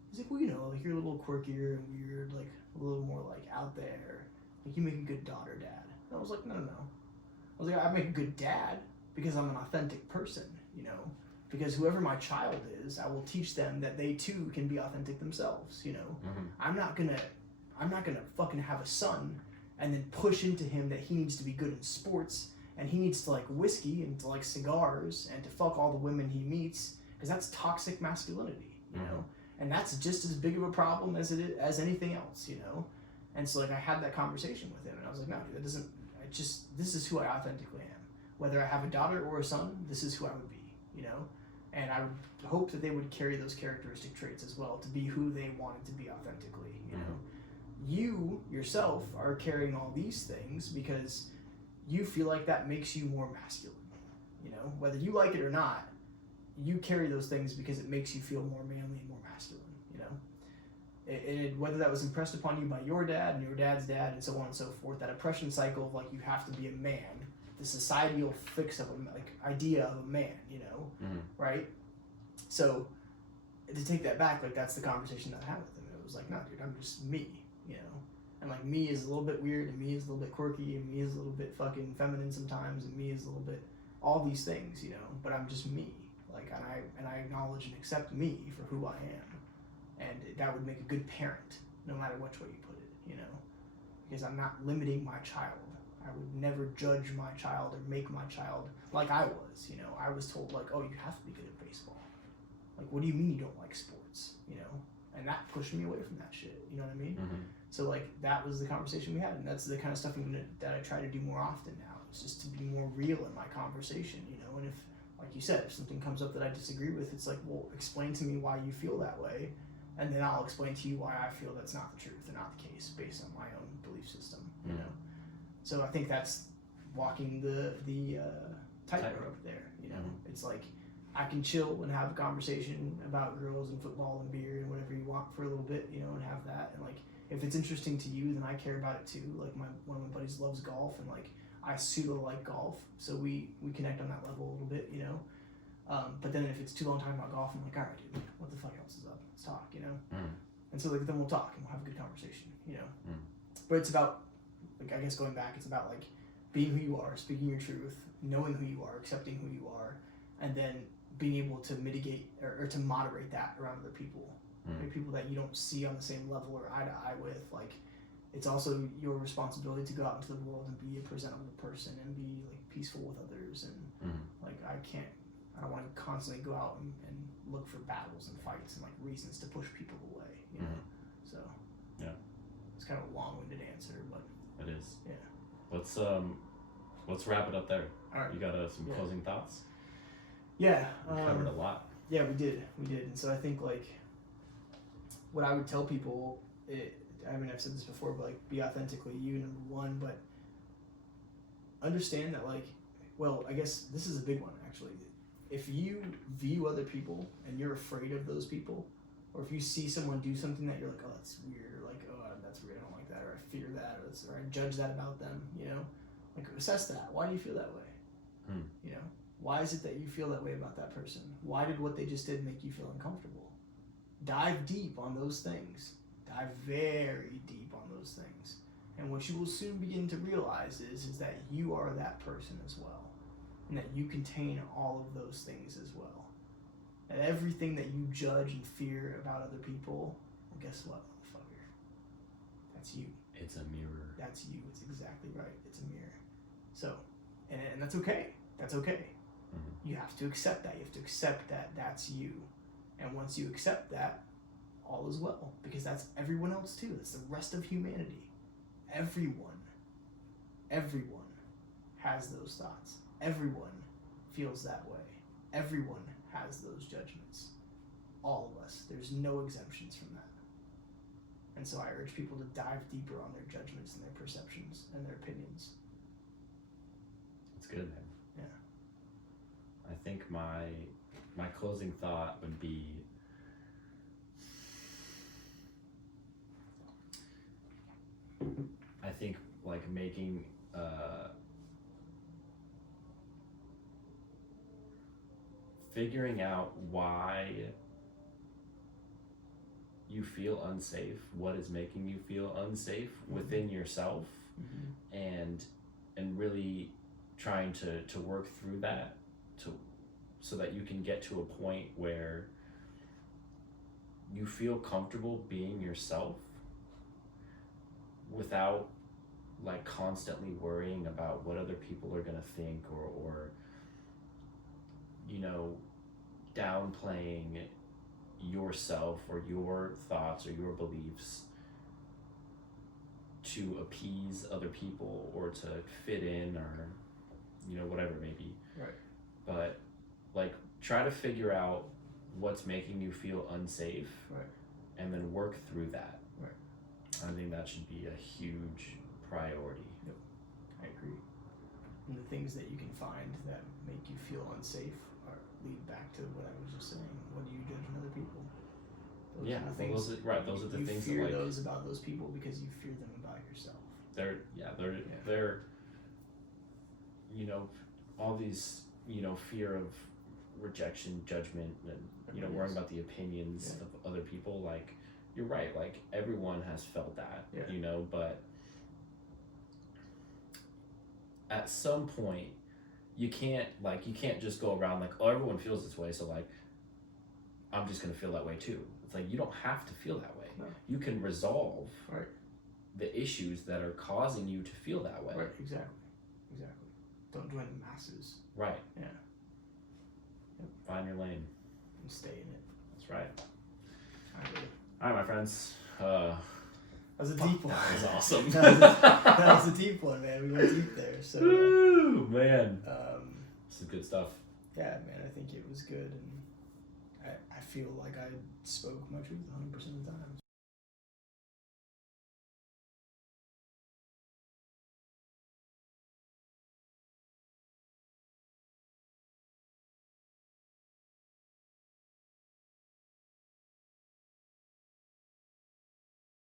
He's like, well, you know, like, you're a little quirkier and weird, like, a little more, like, out there. Like, you make a good daughter, Dad. And I was like, no. I was like, I make a good dad because I'm an authentic person, you know? Because whoever my child is, I will teach them that they, too, can be authentic themselves, you know? I'm not gonna fucking have a son and then push into him that he needs to be good in sports and he needs to like whiskey and to like cigars and to fuck all the women he meets, because that's toxic masculinity, you know? And that's just as big of a problem as it is, as anything else, you know? And so, like, I had that conversation with him, and I was like, no, dude, that doesn't, this is who I authentically am. Whether I have a daughter or a son, this is who I would be, you know? And I would hope that they would carry those characteristic traits as well to be who they wanted to be authentically, you know? You, yourself, are carrying all these things because you feel like that makes you more masculine, you know? Whether you like it or not, you carry those things because it makes you feel more manly and more masculine, you know? Whether that was impressed upon you by your dad and your dad's dad and so on and so forth, that oppression cycle of, like, you have to be a man, the societal fix of a, like, idea of a man, you know, right? So, to take that back, like, that's the conversation that I had with him. It was like, no, dude, I'm just me, you know? And, like, me is a little bit weird, and me is a little bit quirky, and me is a little bit fucking feminine sometimes, and me is a little bit all these things, you know? But I'm just me. Like, and I acknowledge and accept me for who I am. And that would make a good parent, no matter which way you put it, you know? Because I'm not limiting my child. I would never judge my child or make my child like I was, you know? I was told, like, oh, you have to be good at baseball. Like, what do you mean you don't like sports, you know? And that pushed me away from that shit, you know what I mean? So, like, that was the conversation we had, and that's the kind of stuff that I try to do more often now. It's just to be more real in my conversation, you know? And if, like you said, if something comes up that I disagree with, it's like, well, explain to me why you feel that way, and then I'll explain to you why I feel that's not the truth and not the case based on my own belief system, you know? So I think that's walking the tightrope there. You know, Mm-hmm. it's like I can chill and have a conversation about girls and football and beer and whatever you want for a little bit, you know, and have that. And like if it's interesting to you, then I care about it too. Like one of my buddies loves golf, and like I pseudo like golf, so we connect on that level a little bit, you know. But then if it's too long talking about golf, I'm like, all right, dude, what the fuck else is up? Let's talk, you know. And so like then we'll talk and we'll have a good conversation, you know. But it's about, like, I guess going back, it's about like being who you are, speaking your truth, knowing who you are, accepting who you are, and then being able to mitigate or to moderate that around other people, like people that you don't see on the same level or eye to eye with. Like, it's also your responsibility to go out into the world and be a presentable person and be like peaceful with others. And like I don't want to constantly go out and look for battles and fights and like reasons to push people away, you know. So yeah, it's kind of a long-winded answer, but it is. Yeah. Let's wrap it up there. All right. You got some closing thoughts? Yeah. We covered a lot. Yeah, we did. And so I think like what I would tell people, I mean, I've said this before, but like be authentically you, number one, but understand that like, well, I guess this is a big one actually. If you view other people and you're afraid of those people, or if you see someone do something that you're like, oh, that's weird, or like, oh, that's weird, I don't like that, or I fear that, or I judge that about them, you know, like assess that. Why do you feel that way? You know, why is it that you feel that way about that person? Why did what they just did make you feel uncomfortable? Dive deep on those things. Dive very deep on those things. And what you will soon begin to realize is that you are that person as well. And that you contain all of those things as well. That everything that you judge and fear about other people, well, guess what, motherfucker? That's you. It's a mirror. That's you. It's exactly right. It's a mirror. So, and that's okay. That's okay. You have to accept that. You have to accept that that's you. And once you accept that, all is well. Because that's everyone else too. That's the rest of humanity. Everyone has those thoughts. Everyone feels that way. Everyone has those judgments. All of us. There's no exemptions from that. And so I urge people to dive deeper on their judgments and their perceptions and their opinions. It's good, man. Yeah. I think my closing thought would be I think like making figuring out why you feel unsafe, what is making you feel unsafe within yourself, and really trying to work through that so that you can get to a point where you feel comfortable being yourself without like constantly worrying about what other people are gonna think or you know, downplaying yourself or your thoughts or your beliefs to appease other people or to fit in or you know, whatever it may be. Right. But like try to figure out what's making you feel unsafe, right, and then work through that. Right. I think that should be a huge priority. Yep, I agree. And the things that you can find that make you feel unsafe lead back to what I was just saying. What do you judge in other people? Those are the things, those are the you things fear that, like, those about those people because you fear them about yourself. They're you know, all these, you know, fear of rejection, judgment, and you know, worrying about the opinions of other people. Like, you're right, like everyone has felt that, you know, but at some point you can't just go around like, oh, everyone feels this way, so like I'm just gonna feel that way too. It's like you don't have to feel that way. No. You can resolve right, the issues that are causing you to feel that way. Right, exactly. Don't join the masses. Right. Yeah. Yep. Find your lane. And stay in it. That's right. All right, my friends. That was a deep one. That was awesome. that was a deep one, man. We went deep there. So, woo, man. This is good stuff. Yeah, man. I think it was good, and I feel like I spoke my truth 100% of the time.